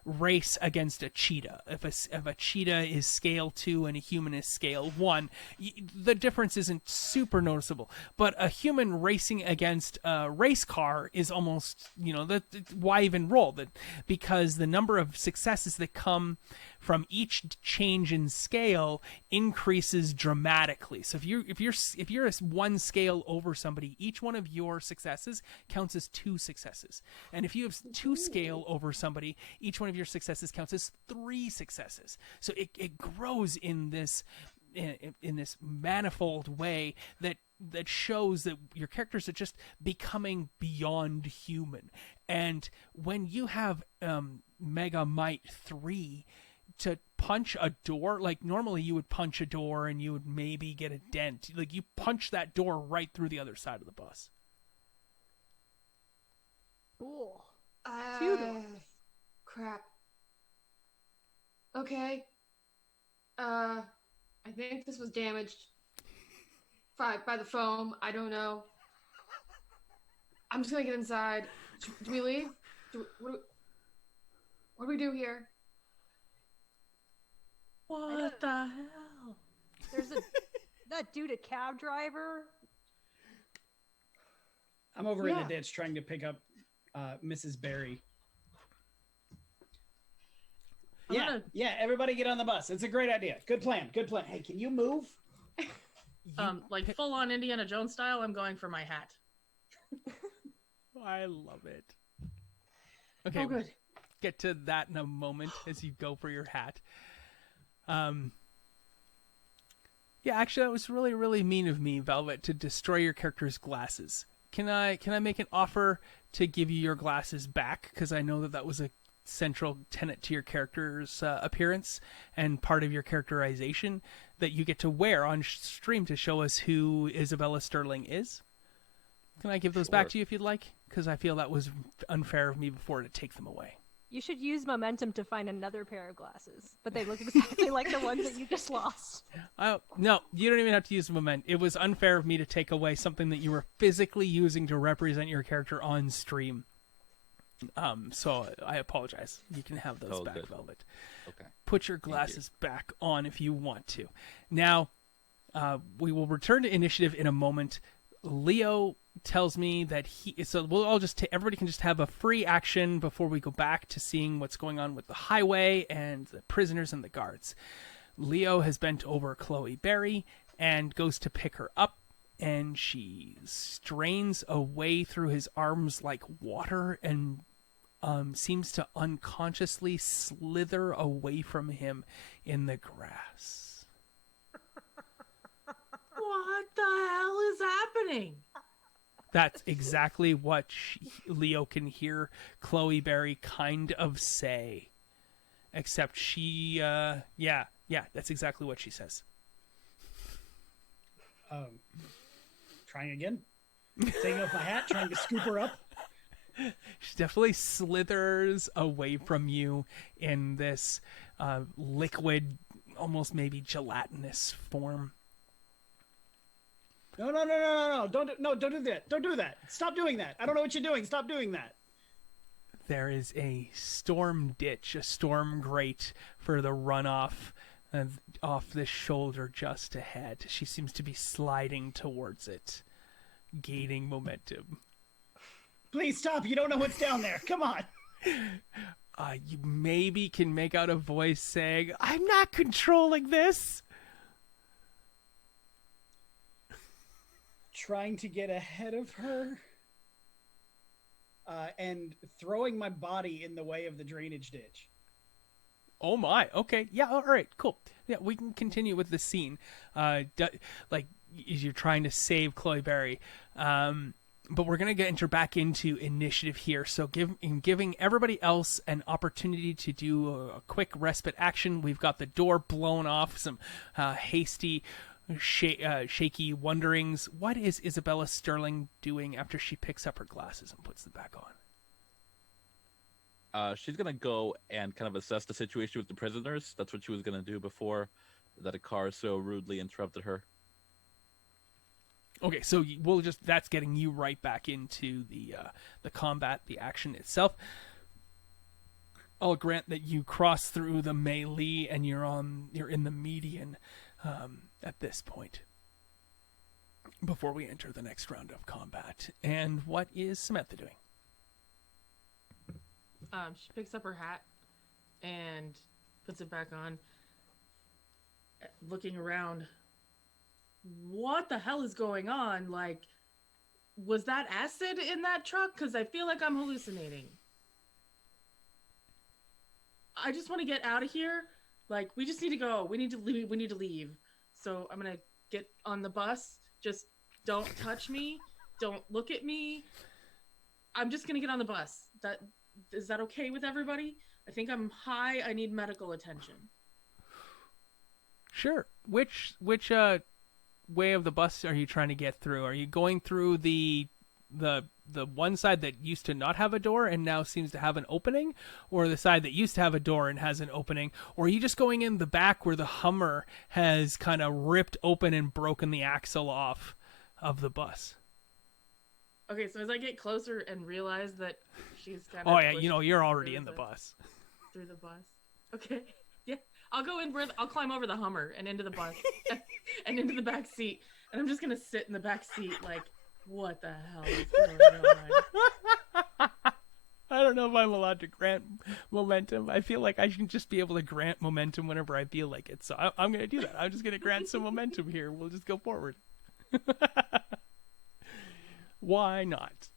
race against a cheetah. If a cheetah is scale 2 and a human is scale 1, the difference isn't super noticeable. But a human racing against a race car is almost, why even roll? Because the number of successes that come from each change in scale increases dramatically. So if you're one scale over somebody, each one of your successes counts as 2 successes. And if you have 2 scale over somebody, each one of your successes counts as 3 successes. So it grows in this manifold way that shows that your characters are just becoming beyond human. And when you have Mega Might 3 to punch a door, like normally you would punch a door and you would maybe get a dent. Like you punch that door right through the other side of the bus. Cool. 2 doors. Crap. Okay. I think this was damaged by the foam. I don't know. I'm just gonna get inside. Do we leave? What do we do here? What the hell? There's that dude, a cab driver. I'm over in the ditch trying to pick up Mrs. Barry. Yeah, everybody get on the bus. It's a great idea. Good plan. Hey, can you move? Like full on Indiana Jones style, I'm going for my hat. I love it. Okay, Oh, good. Get to that in a moment as you go for your hat. Yeah, actually, that was really, really mean of me, Velvet, to destroy your character's glasses. Can I make an offer to give you your glasses back? Because I know that was a central tenet to your character's appearance and part of your characterization that you get to wear on stream to show us who Isabella Sterling is. Can I give those back to you if you'd like? Because I feel that was unfair of me before to take them away. You should use momentum to find another pair of glasses, but they look exactly like the ones that you just lost. No, you don't even have to use momentum. It was unfair of me to take away something that you were physically using to represent your character on stream. So I apologize. You can have those back, good. Velvet. Okay. Put your glasses back on if you want to. Now, we will return to initiative in a moment. Leo tells me that everybody can just have a free action before we go back to seeing what's going on with the highway and the prisoners and the guards. Leo has bent over Chloe Berry and goes to pick her up, and she strains away through his arms like water and seems to unconsciously slither away from him in the grass. What the hell is happening? That's exactly what Leo can hear Chloe Berry kind of say except she, that's exactly what she says. Trying again. Taking off my hat, trying to scoop her up. She definitely slithers away from you in this liquid, almost maybe gelatinous form. No! Don't do that! Don't do that! Stop doing that! I don't know what you're doing. Stop doing that! There is a storm ditch, a storm grate for the runoff off this shoulder just ahead. She seems to be sliding towards it, gaining momentum. Please stop! You don't know what's down there. Come on! You maybe can make out a voice saying, "I'm not controlling this." Trying to get ahead of her and throwing my body in the way of the drainage ditch. Oh my, okay. Yeah, all right, cool. Yeah, we can continue with the scene. Like, you're trying to save Chloe Berry. But we're going to enter back into initiative here. So giving everybody else an opportunity to do a quick respite action. We've got the door blown off, some hasty, shaky wonderings. What is Isabella Sterling doing after she picks up her glasses and puts them back on? She's going to go and kind of assess the situation with the prisoners. That's what she was going to do before that a car so rudely interrupted her. Okay, so that's getting you right back into the combat, the action itself. I'll grant that you cross through the melee and you're in the median at this point before we enter the next round of combat. And what is Samantha doing? She picks up her hat and puts it back on, looking around. What the hell is going on? Like, was that acid in that truck? Because I feel like I'm hallucinating. I just want to get out of here. Like, we just need to go. We need to leave. We need to leave. So I'm gonna get on the bus. Just don't touch me. Don't look at me. I'm just gonna get on the bus. Is that okay with everybody? I think I'm high. I need medical attention. Sure. Which way of the bus are you trying to get through? Are you going through the one side that used to not have a door and now seems to have an opening, or the side that used to have a door and has an opening, or are you just going in the back where the Hummer has kind of ripped open and broken the axle off of the bus? Okay, so as I get closer and realize that she's kind of you're already in the bus. Through the bus. Okay. Yeah. I'll go in I'll climb over the Hummer and into the bus and into the back seat. And I'm just going to sit in the back seat like, what the hell is going on? I don't know if I'm allowed to grant momentum. I feel like I should just be able to grant momentum whenever I feel like it. So I'm going to do that. I'm just going to grant some momentum here. We'll just go forward. Why not?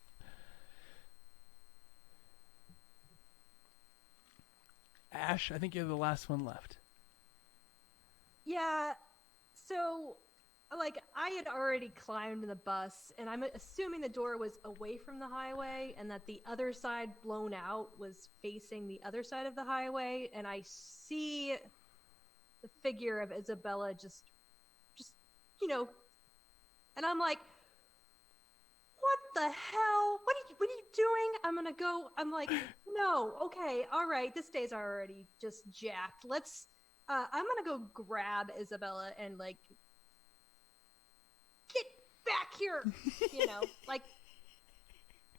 Ash, I think you're the last one left. Yeah, so, like, I had already climbed the bus, and I'm assuming the door was away from the highway, and that the other side blown out was facing the other side of the highway, and I see the figure of Isabella just, and I'm like, what the hell? What are you doing? I'm like, no, okay, all right, this day's already just jacked. I'm gonna go grab Isabella and, like, get back here,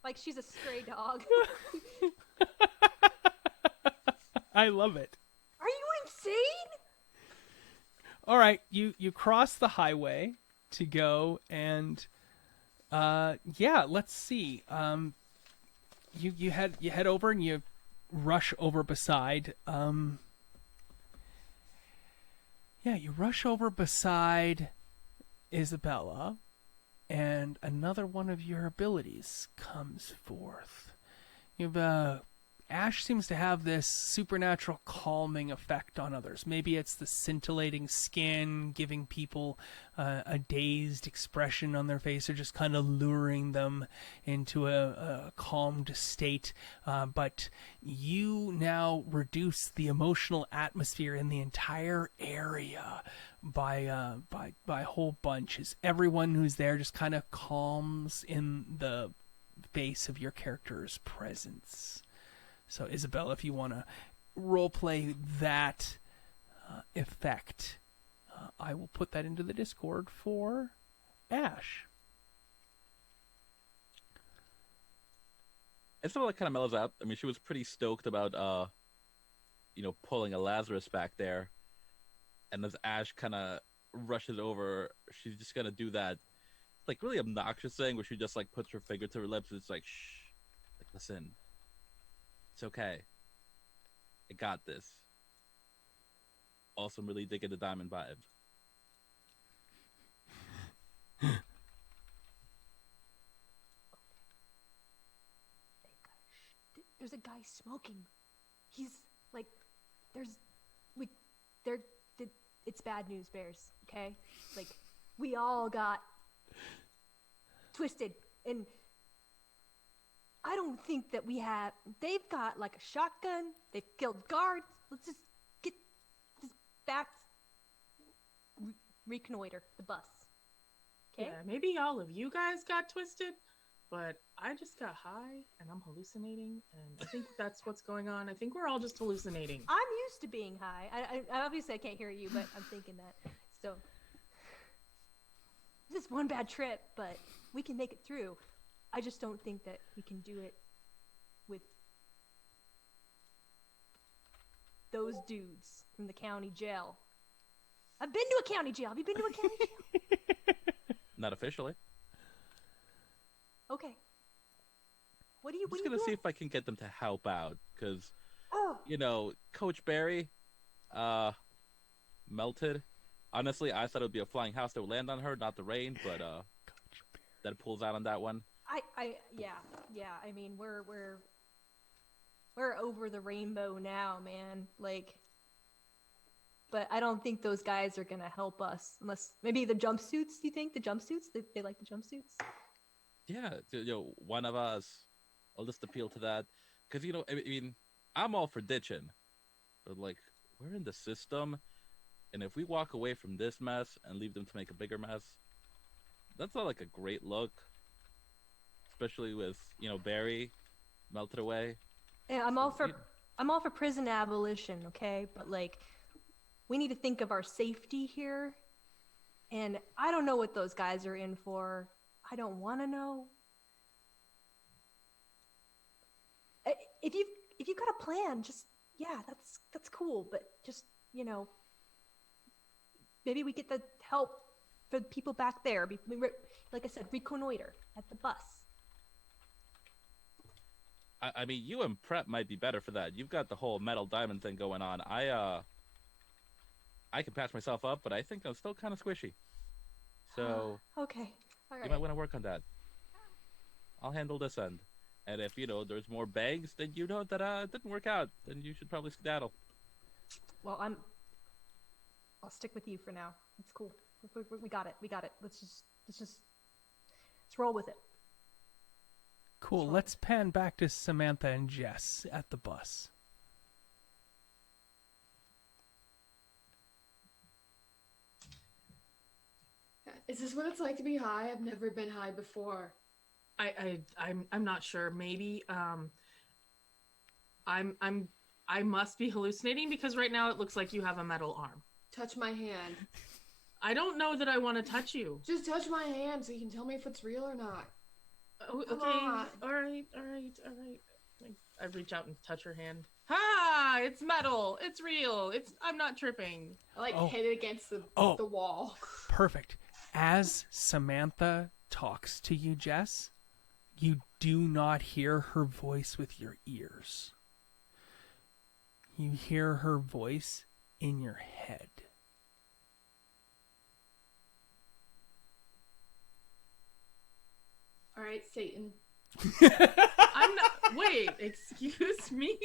like she's a stray dog. I love it. Are you insane? All right, you cross the highway to go and let's see. You head over and you rush over beside you rush over beside Isabella, and another one of your abilities comes forth. You have Ash seems to have this supernatural calming effect on others. Maybe it's the scintillating skin, giving people a dazed expression on their face, or just kind of luring them into a calmed state. But you now reduce the emotional atmosphere in the entire area by a whole bunch. As everyone who's there just kind of calms in the face of your character's presence. So, Isabella, if you want to roleplay that effect, I will put that into the Discord for Ash. Isabella kind of mellows out. I mean, she was pretty stoked about, pulling a Lazarus back there. And as Ash kind of rushes over, she's just going to do that, like, really obnoxious thing where she just, like, puts her finger to her lips and it's like, shh, like, listen. It's okay. I got this. Also, I'm really digging the diamond vibe. There's a guy smoking. He's like, it's bad news, Bears, okay? Like, we all got twisted, and I don't think that they've got like a shotgun, they've killed guards. Let's just get this back, reconnoiter the bus. Okay? Yeah, maybe all of you guys got twisted, but I just got high and I'm hallucinating, and I think that's what's going on. I think we're all just hallucinating. I'm used to being high. I obviously I can't hear you, but I'm thinking that. So, this is one bad trip, but we can make it through. I just don't think that we can do it with those dudes from the county jail. I've been to a county jail. Have you been to a county jail? Not officially. Okay. What I'm just gonna see if I can get them to help out, because Coach Barry, melted. Honestly, I thought it would be a flying house that would land on her, not the rain, but that pulls out on that one. Yeah. I mean, we're over the rainbow now, man. Like, but I don't think those guys are gonna help us unless maybe the jumpsuits. Do you think the jumpsuits? They like the jumpsuits? Yeah, one of us. I'll just appeal to that, because I mean, I'm all for ditching, but like, we're in the system, and if we walk away from this mess and leave them to make a bigger mess, that's not like a great look. Especially with Barry melted away. Yeah, I'm all for prison abolition, okay? But like, we need to think of our safety here, and I don't know what those guys are in for. I don't want to know. If you've got a plan, just that's cool. But just maybe we get the help for the people back there. Like I said, reconnoiter at the bus. I mean, you and Prep might be better for that. You've got the whole metal diamond thing going on. I can patch myself up, but I think I'm still kind of squishy. So okay, all right. You might want to work on that. I'll handle this end. And if there's more bags, then that didn't work out. Then you should probably skedaddle. Well, I'll stick with you for now. It's cool. We got it. Let's roll with it. Cool. Let's pan back to Samantha and Jess at the bus. Is this what it's like to be high? I've never been high before. I'm not sure. Maybe I must be hallucinating, because right now it looks like you have a metal arm. Touch my hand. I don't know that I want to touch you. Just touch my hand so you can tell me if it's real or not. Oh, Come okay. on. All right. I reach out and touch her hand. Ha! It's metal. It's real. I'm not tripping. I hit it against the wall. Perfect. As Samantha talks to you, Jess, you do not hear her voice with your ears. You hear her voice in your head. All right, Satan. I'm not. Wait, excuse me?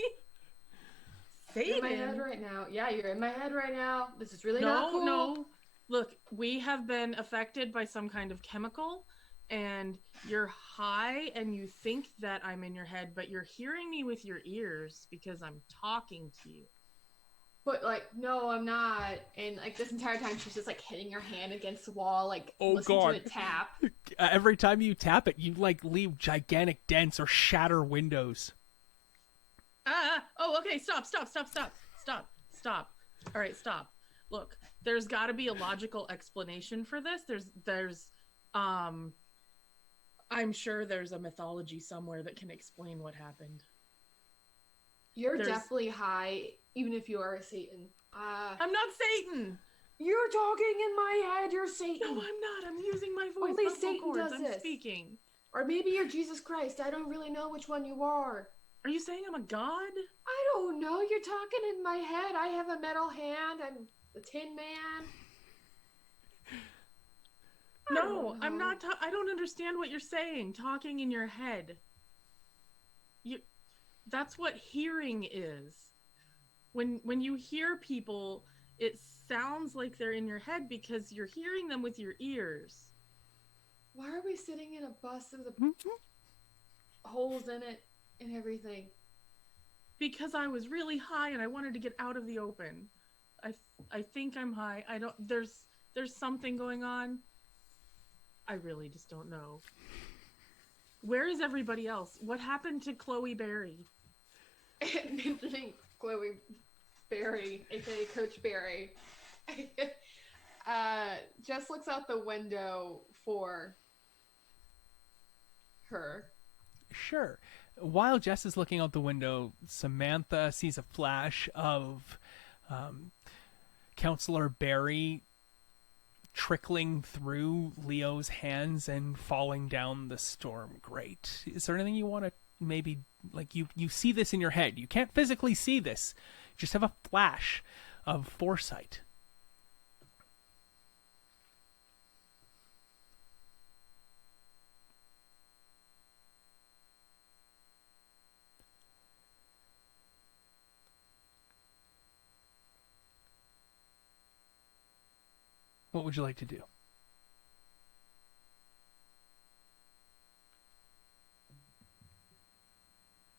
You're in my head Satan? right now. Yeah, you're in my head right now. This is really No, not cool. no. Look, we have been affected by some kind of chemical, and you're high, and you think that I'm in your head, but you're hearing me with your ears because I'm talking to you. But like, no, I'm not. And like this entire time, she's just like hitting her hand against the wall, like listening to it tap. Every time you tap it, you like leave gigantic dents or shatter windows. Oh, okay, stop. All right, stop. Look, there's got to be a logical explanation for this. I'm sure there's a mythology somewhere that can explain what happened. You're definitely high, even if you are a Satan. I'm not Satan. You're talking in my head. You're Satan. No, I'm not. I'm using my voice. Only vocal Satan cords. does I'm this. speaking. Or maybe you're Jesus Christ. I don't really know which one you are. Are you saying I'm a god? I don't know. You're talking in my head. I have a metal hand. I'm the Tin Man. No, I'm not. I don't understand what you're saying. Talking in your head. That's what hearing is. When you hear people, it sounds like they're in your head because you're hearing them with your ears. Why are we sitting in a bus with the holes in it and everything? Because I was really high and I wanted to get out of the open. I think I'm high. I don't. There's something going on. I really just don't know. Where is everybody else? What happened to Chloe Berry? Mentioning Chloe Berry, aka Coach Berry. Jess looks out the window for her. Sure. While Jess is looking out the window, Samantha sees a flash of Counselor Barry trickling through Leo's hands and falling down the storm grate. Is there anything you want to maybe, like, you see this in your head? You can't physically see this. You just have a flash of foresight. What would you like to do?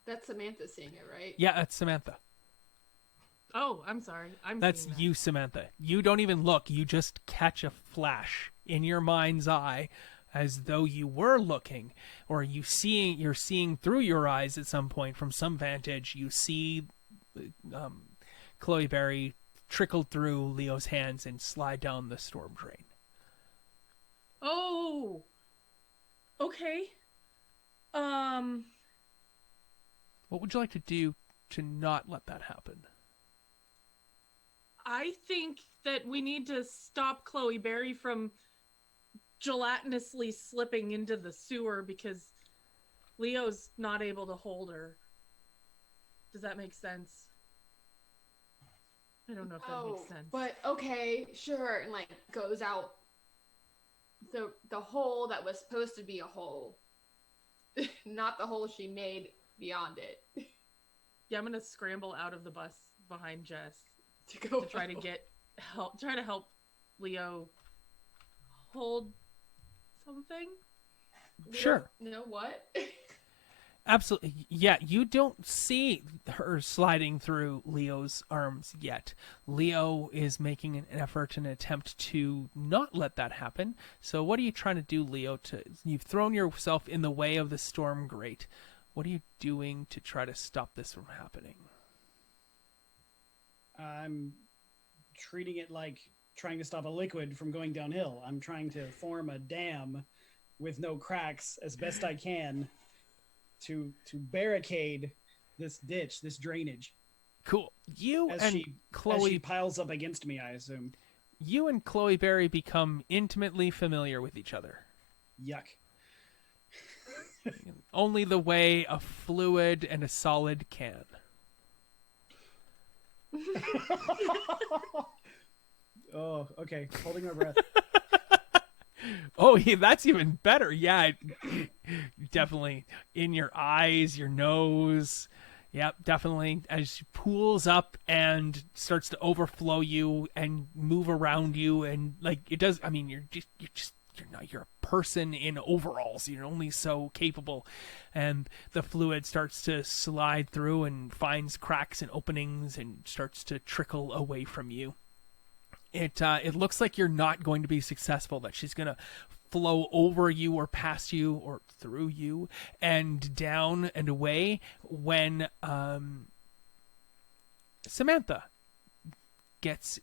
That's Samantha seeing it, right? Yeah, that's Samantha. Oh, I'm sorry. That's seeing that. you, Samantha. You don't even look. You just catch a flash in your mind's eye as though you were looking, or you're seeing through your eyes at some point from some vantage. You see Chloe Berry trickle through Leo's hands and slide down the storm drain. Oh. Okay. What would you like to do to not let that happen? I think that we need to stop Chloe Berry from gelatinously slipping into the sewer because Leo's not able to hold her. Does that make sense? I don't know if that makes sense. But okay, sure, and like goes out the hole that was supposed to be a hole. Not the hole she made beyond it. Yeah, I'm gonna scramble out of the bus behind Jess to go try to try to help Leo hold something. Sure. You know what? Absolutely. Yeah, you don't see her sliding through Leo's arms yet. Leo is making an effort, an attempt to not let that happen. So what are you trying to do, Leo? You've thrown yourself in the way of the storm grate. What are you doing to try to stop this from happening? I'm treating it like trying to stop a liquid from going downhill. I'm trying to form a dam with no cracks as best I can to barricade this ditch, this drainage. Cool. You as and Chloe she piles up against me, I assume. You and Chloe Berry become intimately familiar with each other. Yuck. Only the way a fluid and a solid can. Oh, okay. Holding my breath. Oh, yeah, that's even better. Yeah. definitely in your eyes, your nose. Yep, definitely. As she pools up and starts to overflow you and move around you, and like it does. I mean, you're a person in overalls. You're only so capable, and the fluid starts to slide through and finds cracks and openings and starts to trickle away from you. It looks like you're not going to be successful. That she's gonna flow over you or past you or through you and down and away when Samantha gets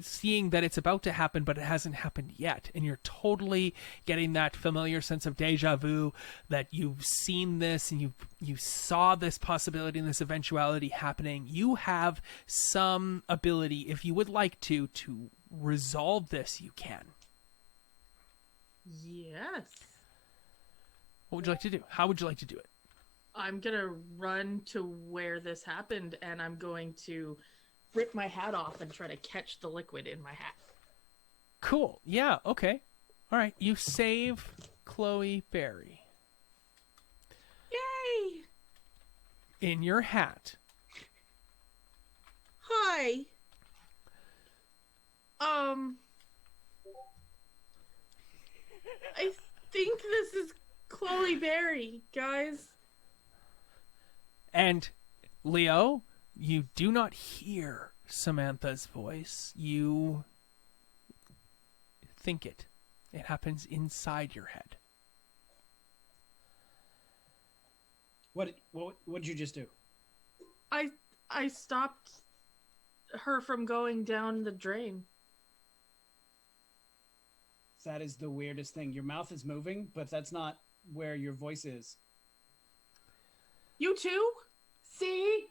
seeing that it's about to happen, but it hasn't happened yet, and you're totally getting that familiar sense of deja vu that you've seen this and you saw this possibility and this eventuality happening. You have some ability, if you would like to resolve this, you can. Yes. What would you like to do? How would you like to do it? I'm gonna run to where this happened, and I'm going to rip my hat off and try to catch the liquid in my hat. Cool. Yeah, okay. All right, you save Chloe Berry. Yay! In your hat. Hi. I think this is Chloe Berry, guys. And Leo, you do not hear Samantha's voice. You think it. It happens inside your head. What did you just do? I stopped her from going down the drain. That is the weirdest thing. Your mouth is moving, but that's not where your voice is. You too? See?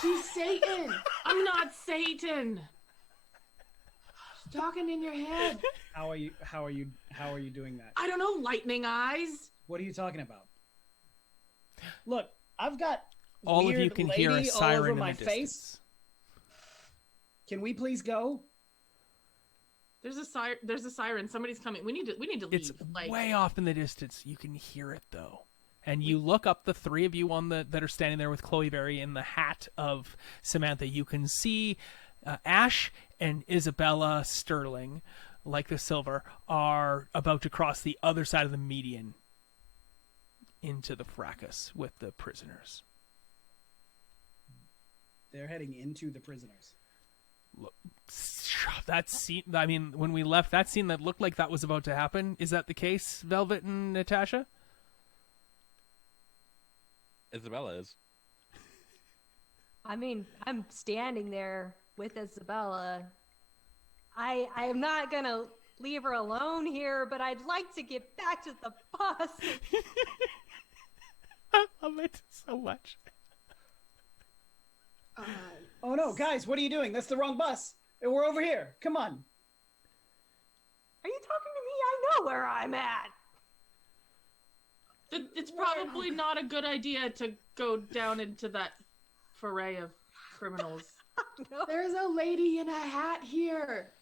She's Satan. I'm not Satan. She's talking in your head. How are you doing that? I don't know, lightning eyes. What are you talking about? Look, I've got All weird of you can lady hear a all over siren in my the face. distance. Can we please go? There's a siren. Somebody's coming. We need to leave. It's way off in the distance. You can hear it though. And you look up, the three of you that are standing there with Chloe Berry in the hat of Samantha. You can see Ash and Isabella Sterling, like the silver, are about to cross the other side of the median into the fracas with the prisoners. They're heading into the prisoners. Look, that scene, I mean, when we left that scene, that looked like that was about to happen. Is that the case, Velvet and Natasha? Isabella is. I mean, I'm standing there with Isabella. I am not gonna leave her alone here, but I'd like to get back to the bus. I love it so much. Oh no, guys, what are you doing? That's the wrong bus. We're over here. Come on. Are you talking to me? I know where I'm at. It's probably not a good idea to go down into that foray of criminals. No. There's a lady in a hat here.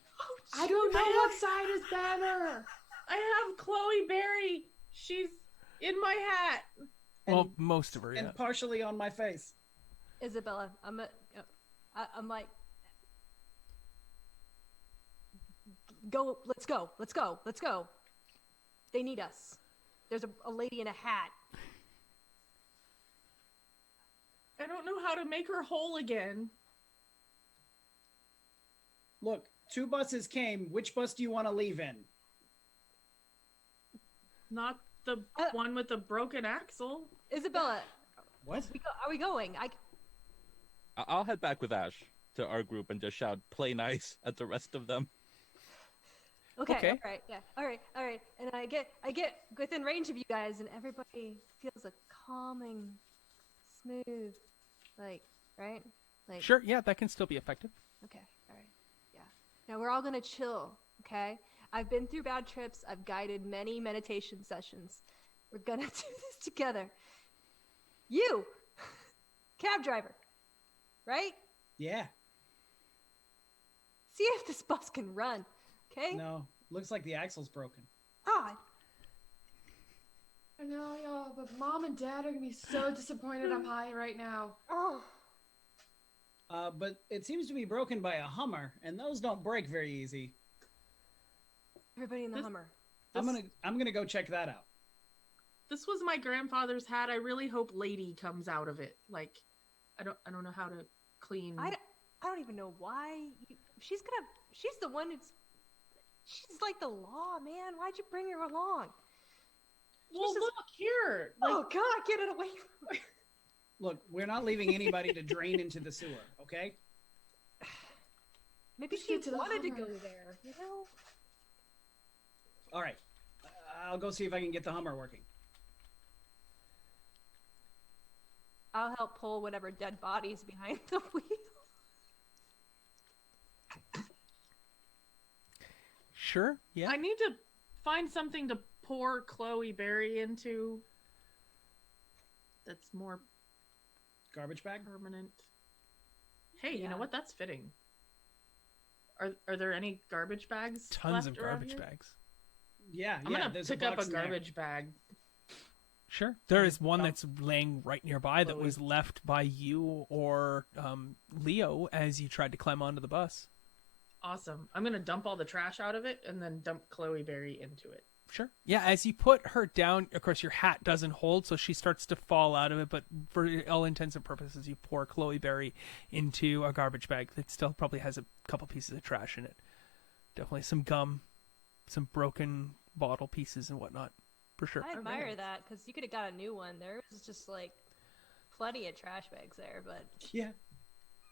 I don't know what side is better. I have Chloe Berry. She's in my hat. Well, most of her, And yeah. partially on my face. Isabella, I'm like, go. Let's go. They need us. There's a lady in a hat. I don't know how to make her whole again. Look, 2 buses came. Which bus do you want to leave in? Not the one with the broken axle. Isabella, What? are we going? I'll head back with Ash to our group and just shout "play nice" at the rest of them. Okay. Okay. All right. Yeah. All right. And I get within range of you guys, and everybody feels a calming, smooth, like, right? Like, Sure, yeah, that can still be effective. okay. All right. Yeah. Now we're all gonna chill. Okay. I've been through bad trips. I've guided many meditation sessions. We're gonna do this together. You, cab driver, right? Yeah. See if this bus can run. Okay. No. Looks like the axle's broken. God. I know, y'all, but Mom and Dad are gonna be so disappointed I'm high right now. Oh, But it seems to be broken by a Hummer, and those don't break very easy. everybody in the This- Hummer. I'm gonna go check that out. This was my grandfather's hat. I really hope Lady comes out of it. Like, I don't know how to clean. I don't even know why. She's the one she's like the law, man. Why'd you bring her along? Well, Jesus. look here. Oh, God, get it away from me. Look, we're not leaving anybody to drain into the sewer, okay? Maybe Let's she get to the wanted to Hummer. go there, you know? All right. I'll go see if I can get the Hummer working. I'll help pull whatever dead bodies behind the wheel. Sure. Yeah. I need to find something to pour Chloe Berry into that's more Garbage bag? permanent. Hey, you Yeah. know what? That's fitting. Are there any garbage bags? Tons of left around garbage here? bags. Yeah, I'm gonna there's pick up a box in there. garbage bag. Sure. There Okay, is one well- that's laying right nearby that Chloe. was left by you or Leo as you tried to climb onto the bus. Awesome. I'm gonna dump all the trash out of it and then dump Chloe Berry into it. Sure. Yeah, as you put her down, of course, your hat doesn't hold, so she starts to fall out of it. But for all intents and purposes, you pour Chloe Berry into a garbage bag that still probably has a couple pieces of trash in it. Definitely some gum, some broken bottle pieces and whatnot, for sure. I Oh, admire really? that because you could have got a new one. There was just like plenty of trash bags there, but Yeah.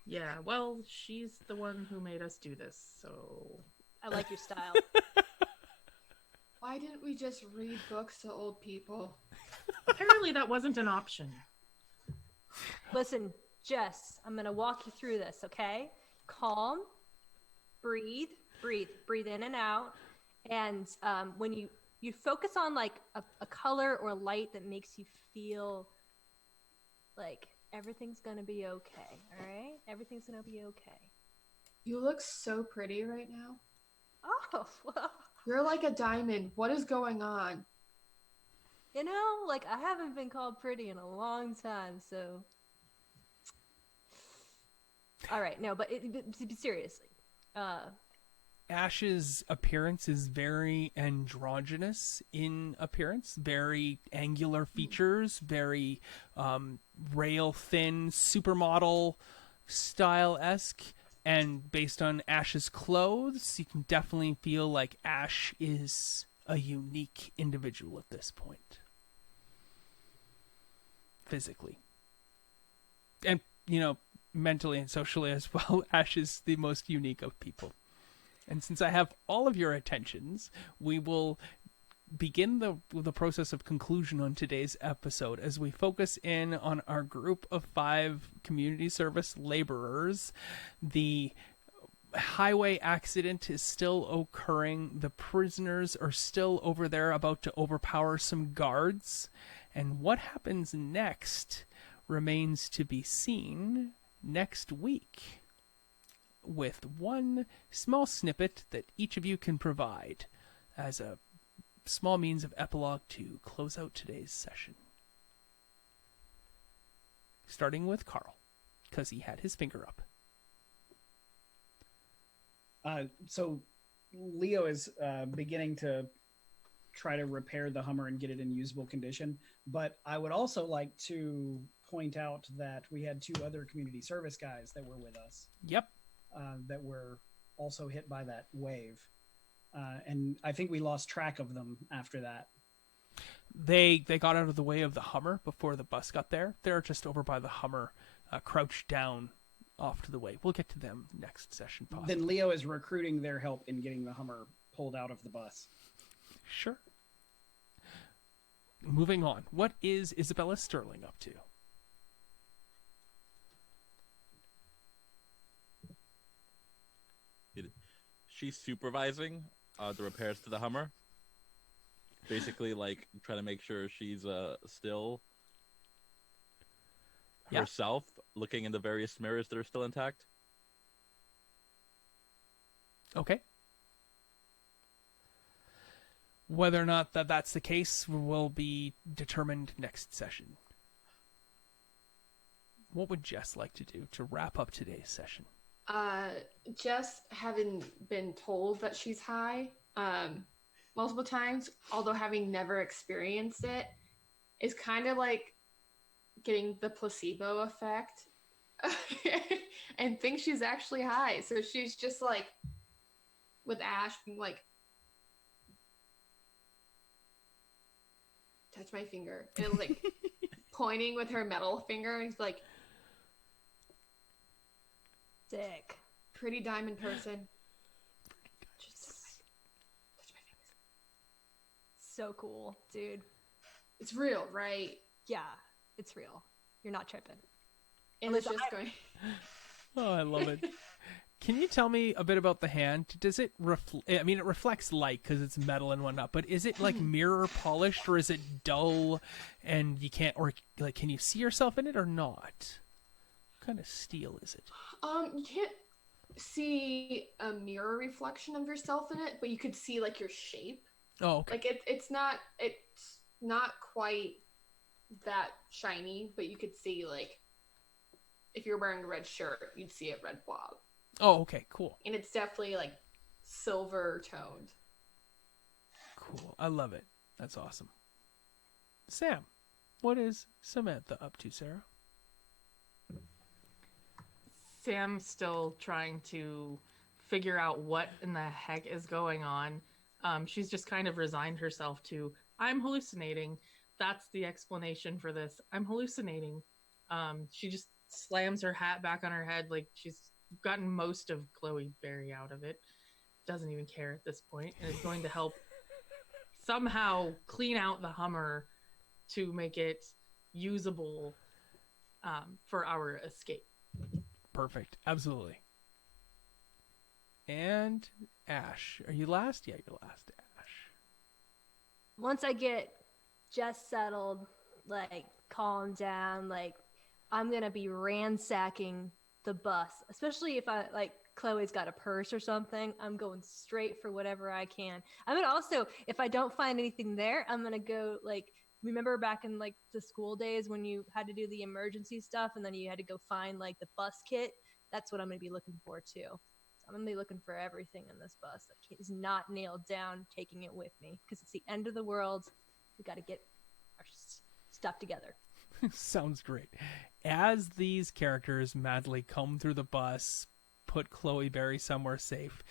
Yeah, well, she's the one who made us do this, so I like your style. Why didn't we just read books to old people? apparently that wasn't an option. Listen, Jess, I'm gonna walk you through this, okay? Calm, breathe in and out, and when you focus on like a color or light that makes you feel like everything's gonna be okay. All right, everything's gonna be okay. You look so pretty right now. Oh, well, You're like a diamond. What is going on? you know, like I haven't been called pretty in a long time, so. All right, no, but seriously, Ash's appearance is very androgynous in appearance, very angular features, very rail thin supermodel style-esque, and based on Ash's clothes, you can definitely feel like Ash is a unique individual at this point. Physically. And, you know, mentally and socially as well, Ash is the most unique of people. And since I have all of your attentions, we will begin the process of conclusion on today's episode as we focus in on our group of 5 community service laborers. The highway accident is still occurring. The prisoners are still over there about to overpower some guards. And what happens next remains to be seen next week, with one small snippet that each of you can provide as a small means of epilogue to close out today's session. Starting with Carl, because he had his finger up. So Leo is beginning to try to repair the Hummer and get it in usable condition. But I would also like to point out that we had 2 other community service guys that were with us. Yep. That were also hit by that wave. And I think we lost track of them after that. They got out of the way of the Hummer before the bus got there. They're just over by the Hummer, crouched down off to the way. We'll get to them next session, possibly. Then Leo is recruiting their help in getting the Hummer pulled out of the bus. Sure. Moving on. What is Isabella Sterling up to? She's supervising the repairs to the Hummer. Basically, like trying to make sure she's still Yeah. herself, looking in the various mirrors that are still intact. Okay. Whether or not that's the case will be determined next session. What would Jess like to do to wrap up today's session? Jess, having been told that she's high multiple times, although having never experienced it, is kind of like getting the placebo effect and thinks she's actually high. So she's just like, with Ash being like, touch my finger, and like pointing with her metal finger, and he's like, Dick. pretty diamond person. Just touch my fingers. So cool, dude. It's real, right? Yeah, it's real. You're not tripping. And it's Listen, just going. Oh, I love it. Can you tell me a bit about the hand? Does it I mean, it reflects light because it's metal and whatnot, but is it like mirror polished, or is it dull and you can't, or like, can you see yourself in it or not? What kind of steel is it? You can't see a mirror reflection of yourself in it, but you could see like your shape. Oh, okay. Like it's not quite that shiny, but you could see, like, if you're wearing a red shirt, you'd see a red blob. Oh, okay, cool. And it's definitely like silver toned. Cool. I love it. That's awesome. Sam, what is Samantha up to, Sarah? Sam's still trying to figure out what in the heck is going on. She's just kind of resigned herself to, I'm hallucinating. That's the explanation for this. I'm hallucinating. She just slams her hat back on her head like she's gotten most of Chloe Berry out of it. Doesn't even care at this point, and is going to help somehow clean out the Hummer to make it usable for our escape. Perfect. Absolutely. And Ash. Are you last? Yeah, you're last, Ash. Once I get Jess settled, like, calm down, like, I'm going to be ransacking the bus, especially if Chloe's got a purse or something. I'm going straight for whatever I can. I mean, also, if I don't find anything there, I'm going to go, like, remember back in, like, the school days when you had to do the emergency stuff and then you had to go find, like, the bus kit? That's what I'm going to be looking for, too. So I'm going to be looking for everything in this bus that is not nailed down, taking it with me, because it's the end of the world. We got to get our stuff together. Sounds great. As these characters madly comb through the bus, put Chloe Berry somewhere safe,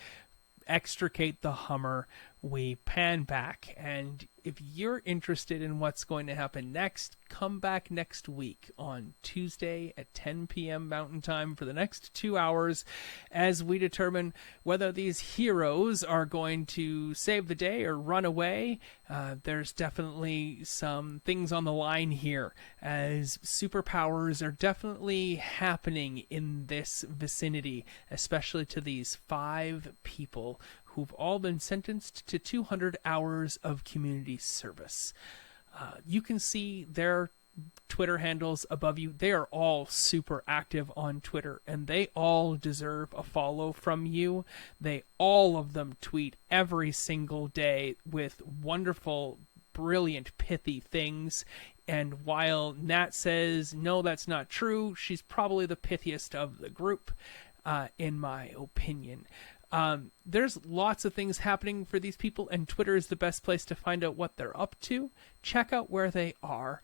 extricate the Hummer, we pan back, and if you're interested in what's going to happen next, come back next week on Tuesday at 10 p.m. Mountain Time for the next 2 hours as we determine whether these heroes are going to save the day or run away. There's definitely some things on the line here, as superpowers are definitely happening in this vicinity, especially to these 5 people who've all been sentenced to 200 hours of community service. You can see their Twitter handles above you. They are all super active on Twitter, and they all deserve a follow from you. They all of them tweet every single day with wonderful, brilliant, pithy things. And while Nat says, no, that's not true, she's probably the pithiest of the group, in my opinion. There's lots of things happening for these people, and Twitter is the best place to find out what they're up to. Check out where they are.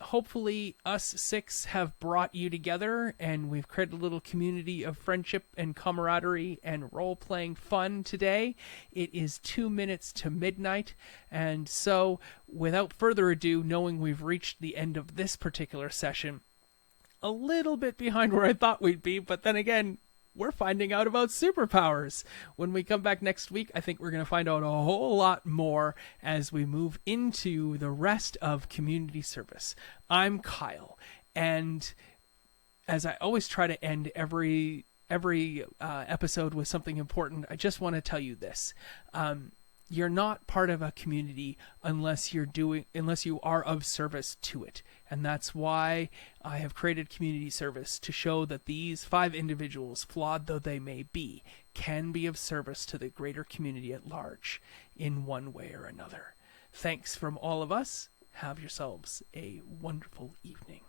Hopefully us 6 have brought you together, and we've created a little community of friendship and camaraderie and role-playing fun today. It is 2 minutes to midnight, and so without further ado, knowing we've reached the end of this particular session, a little bit behind where I thought we'd be, but then again, we're finding out about superpowers. When we come back next week, I think we're going to find out a whole lot more as we move into the rest of community service. I'm Kyle, and as I always try to end every episode with something important, I just want to tell you this. You're not part of a community unless you are of service to it. And that's why I have created community service, to show that these 5 individuals, flawed though they may be, can be of service to the greater community at large in one way or another. Thanks from all of us. Have yourselves a wonderful evening.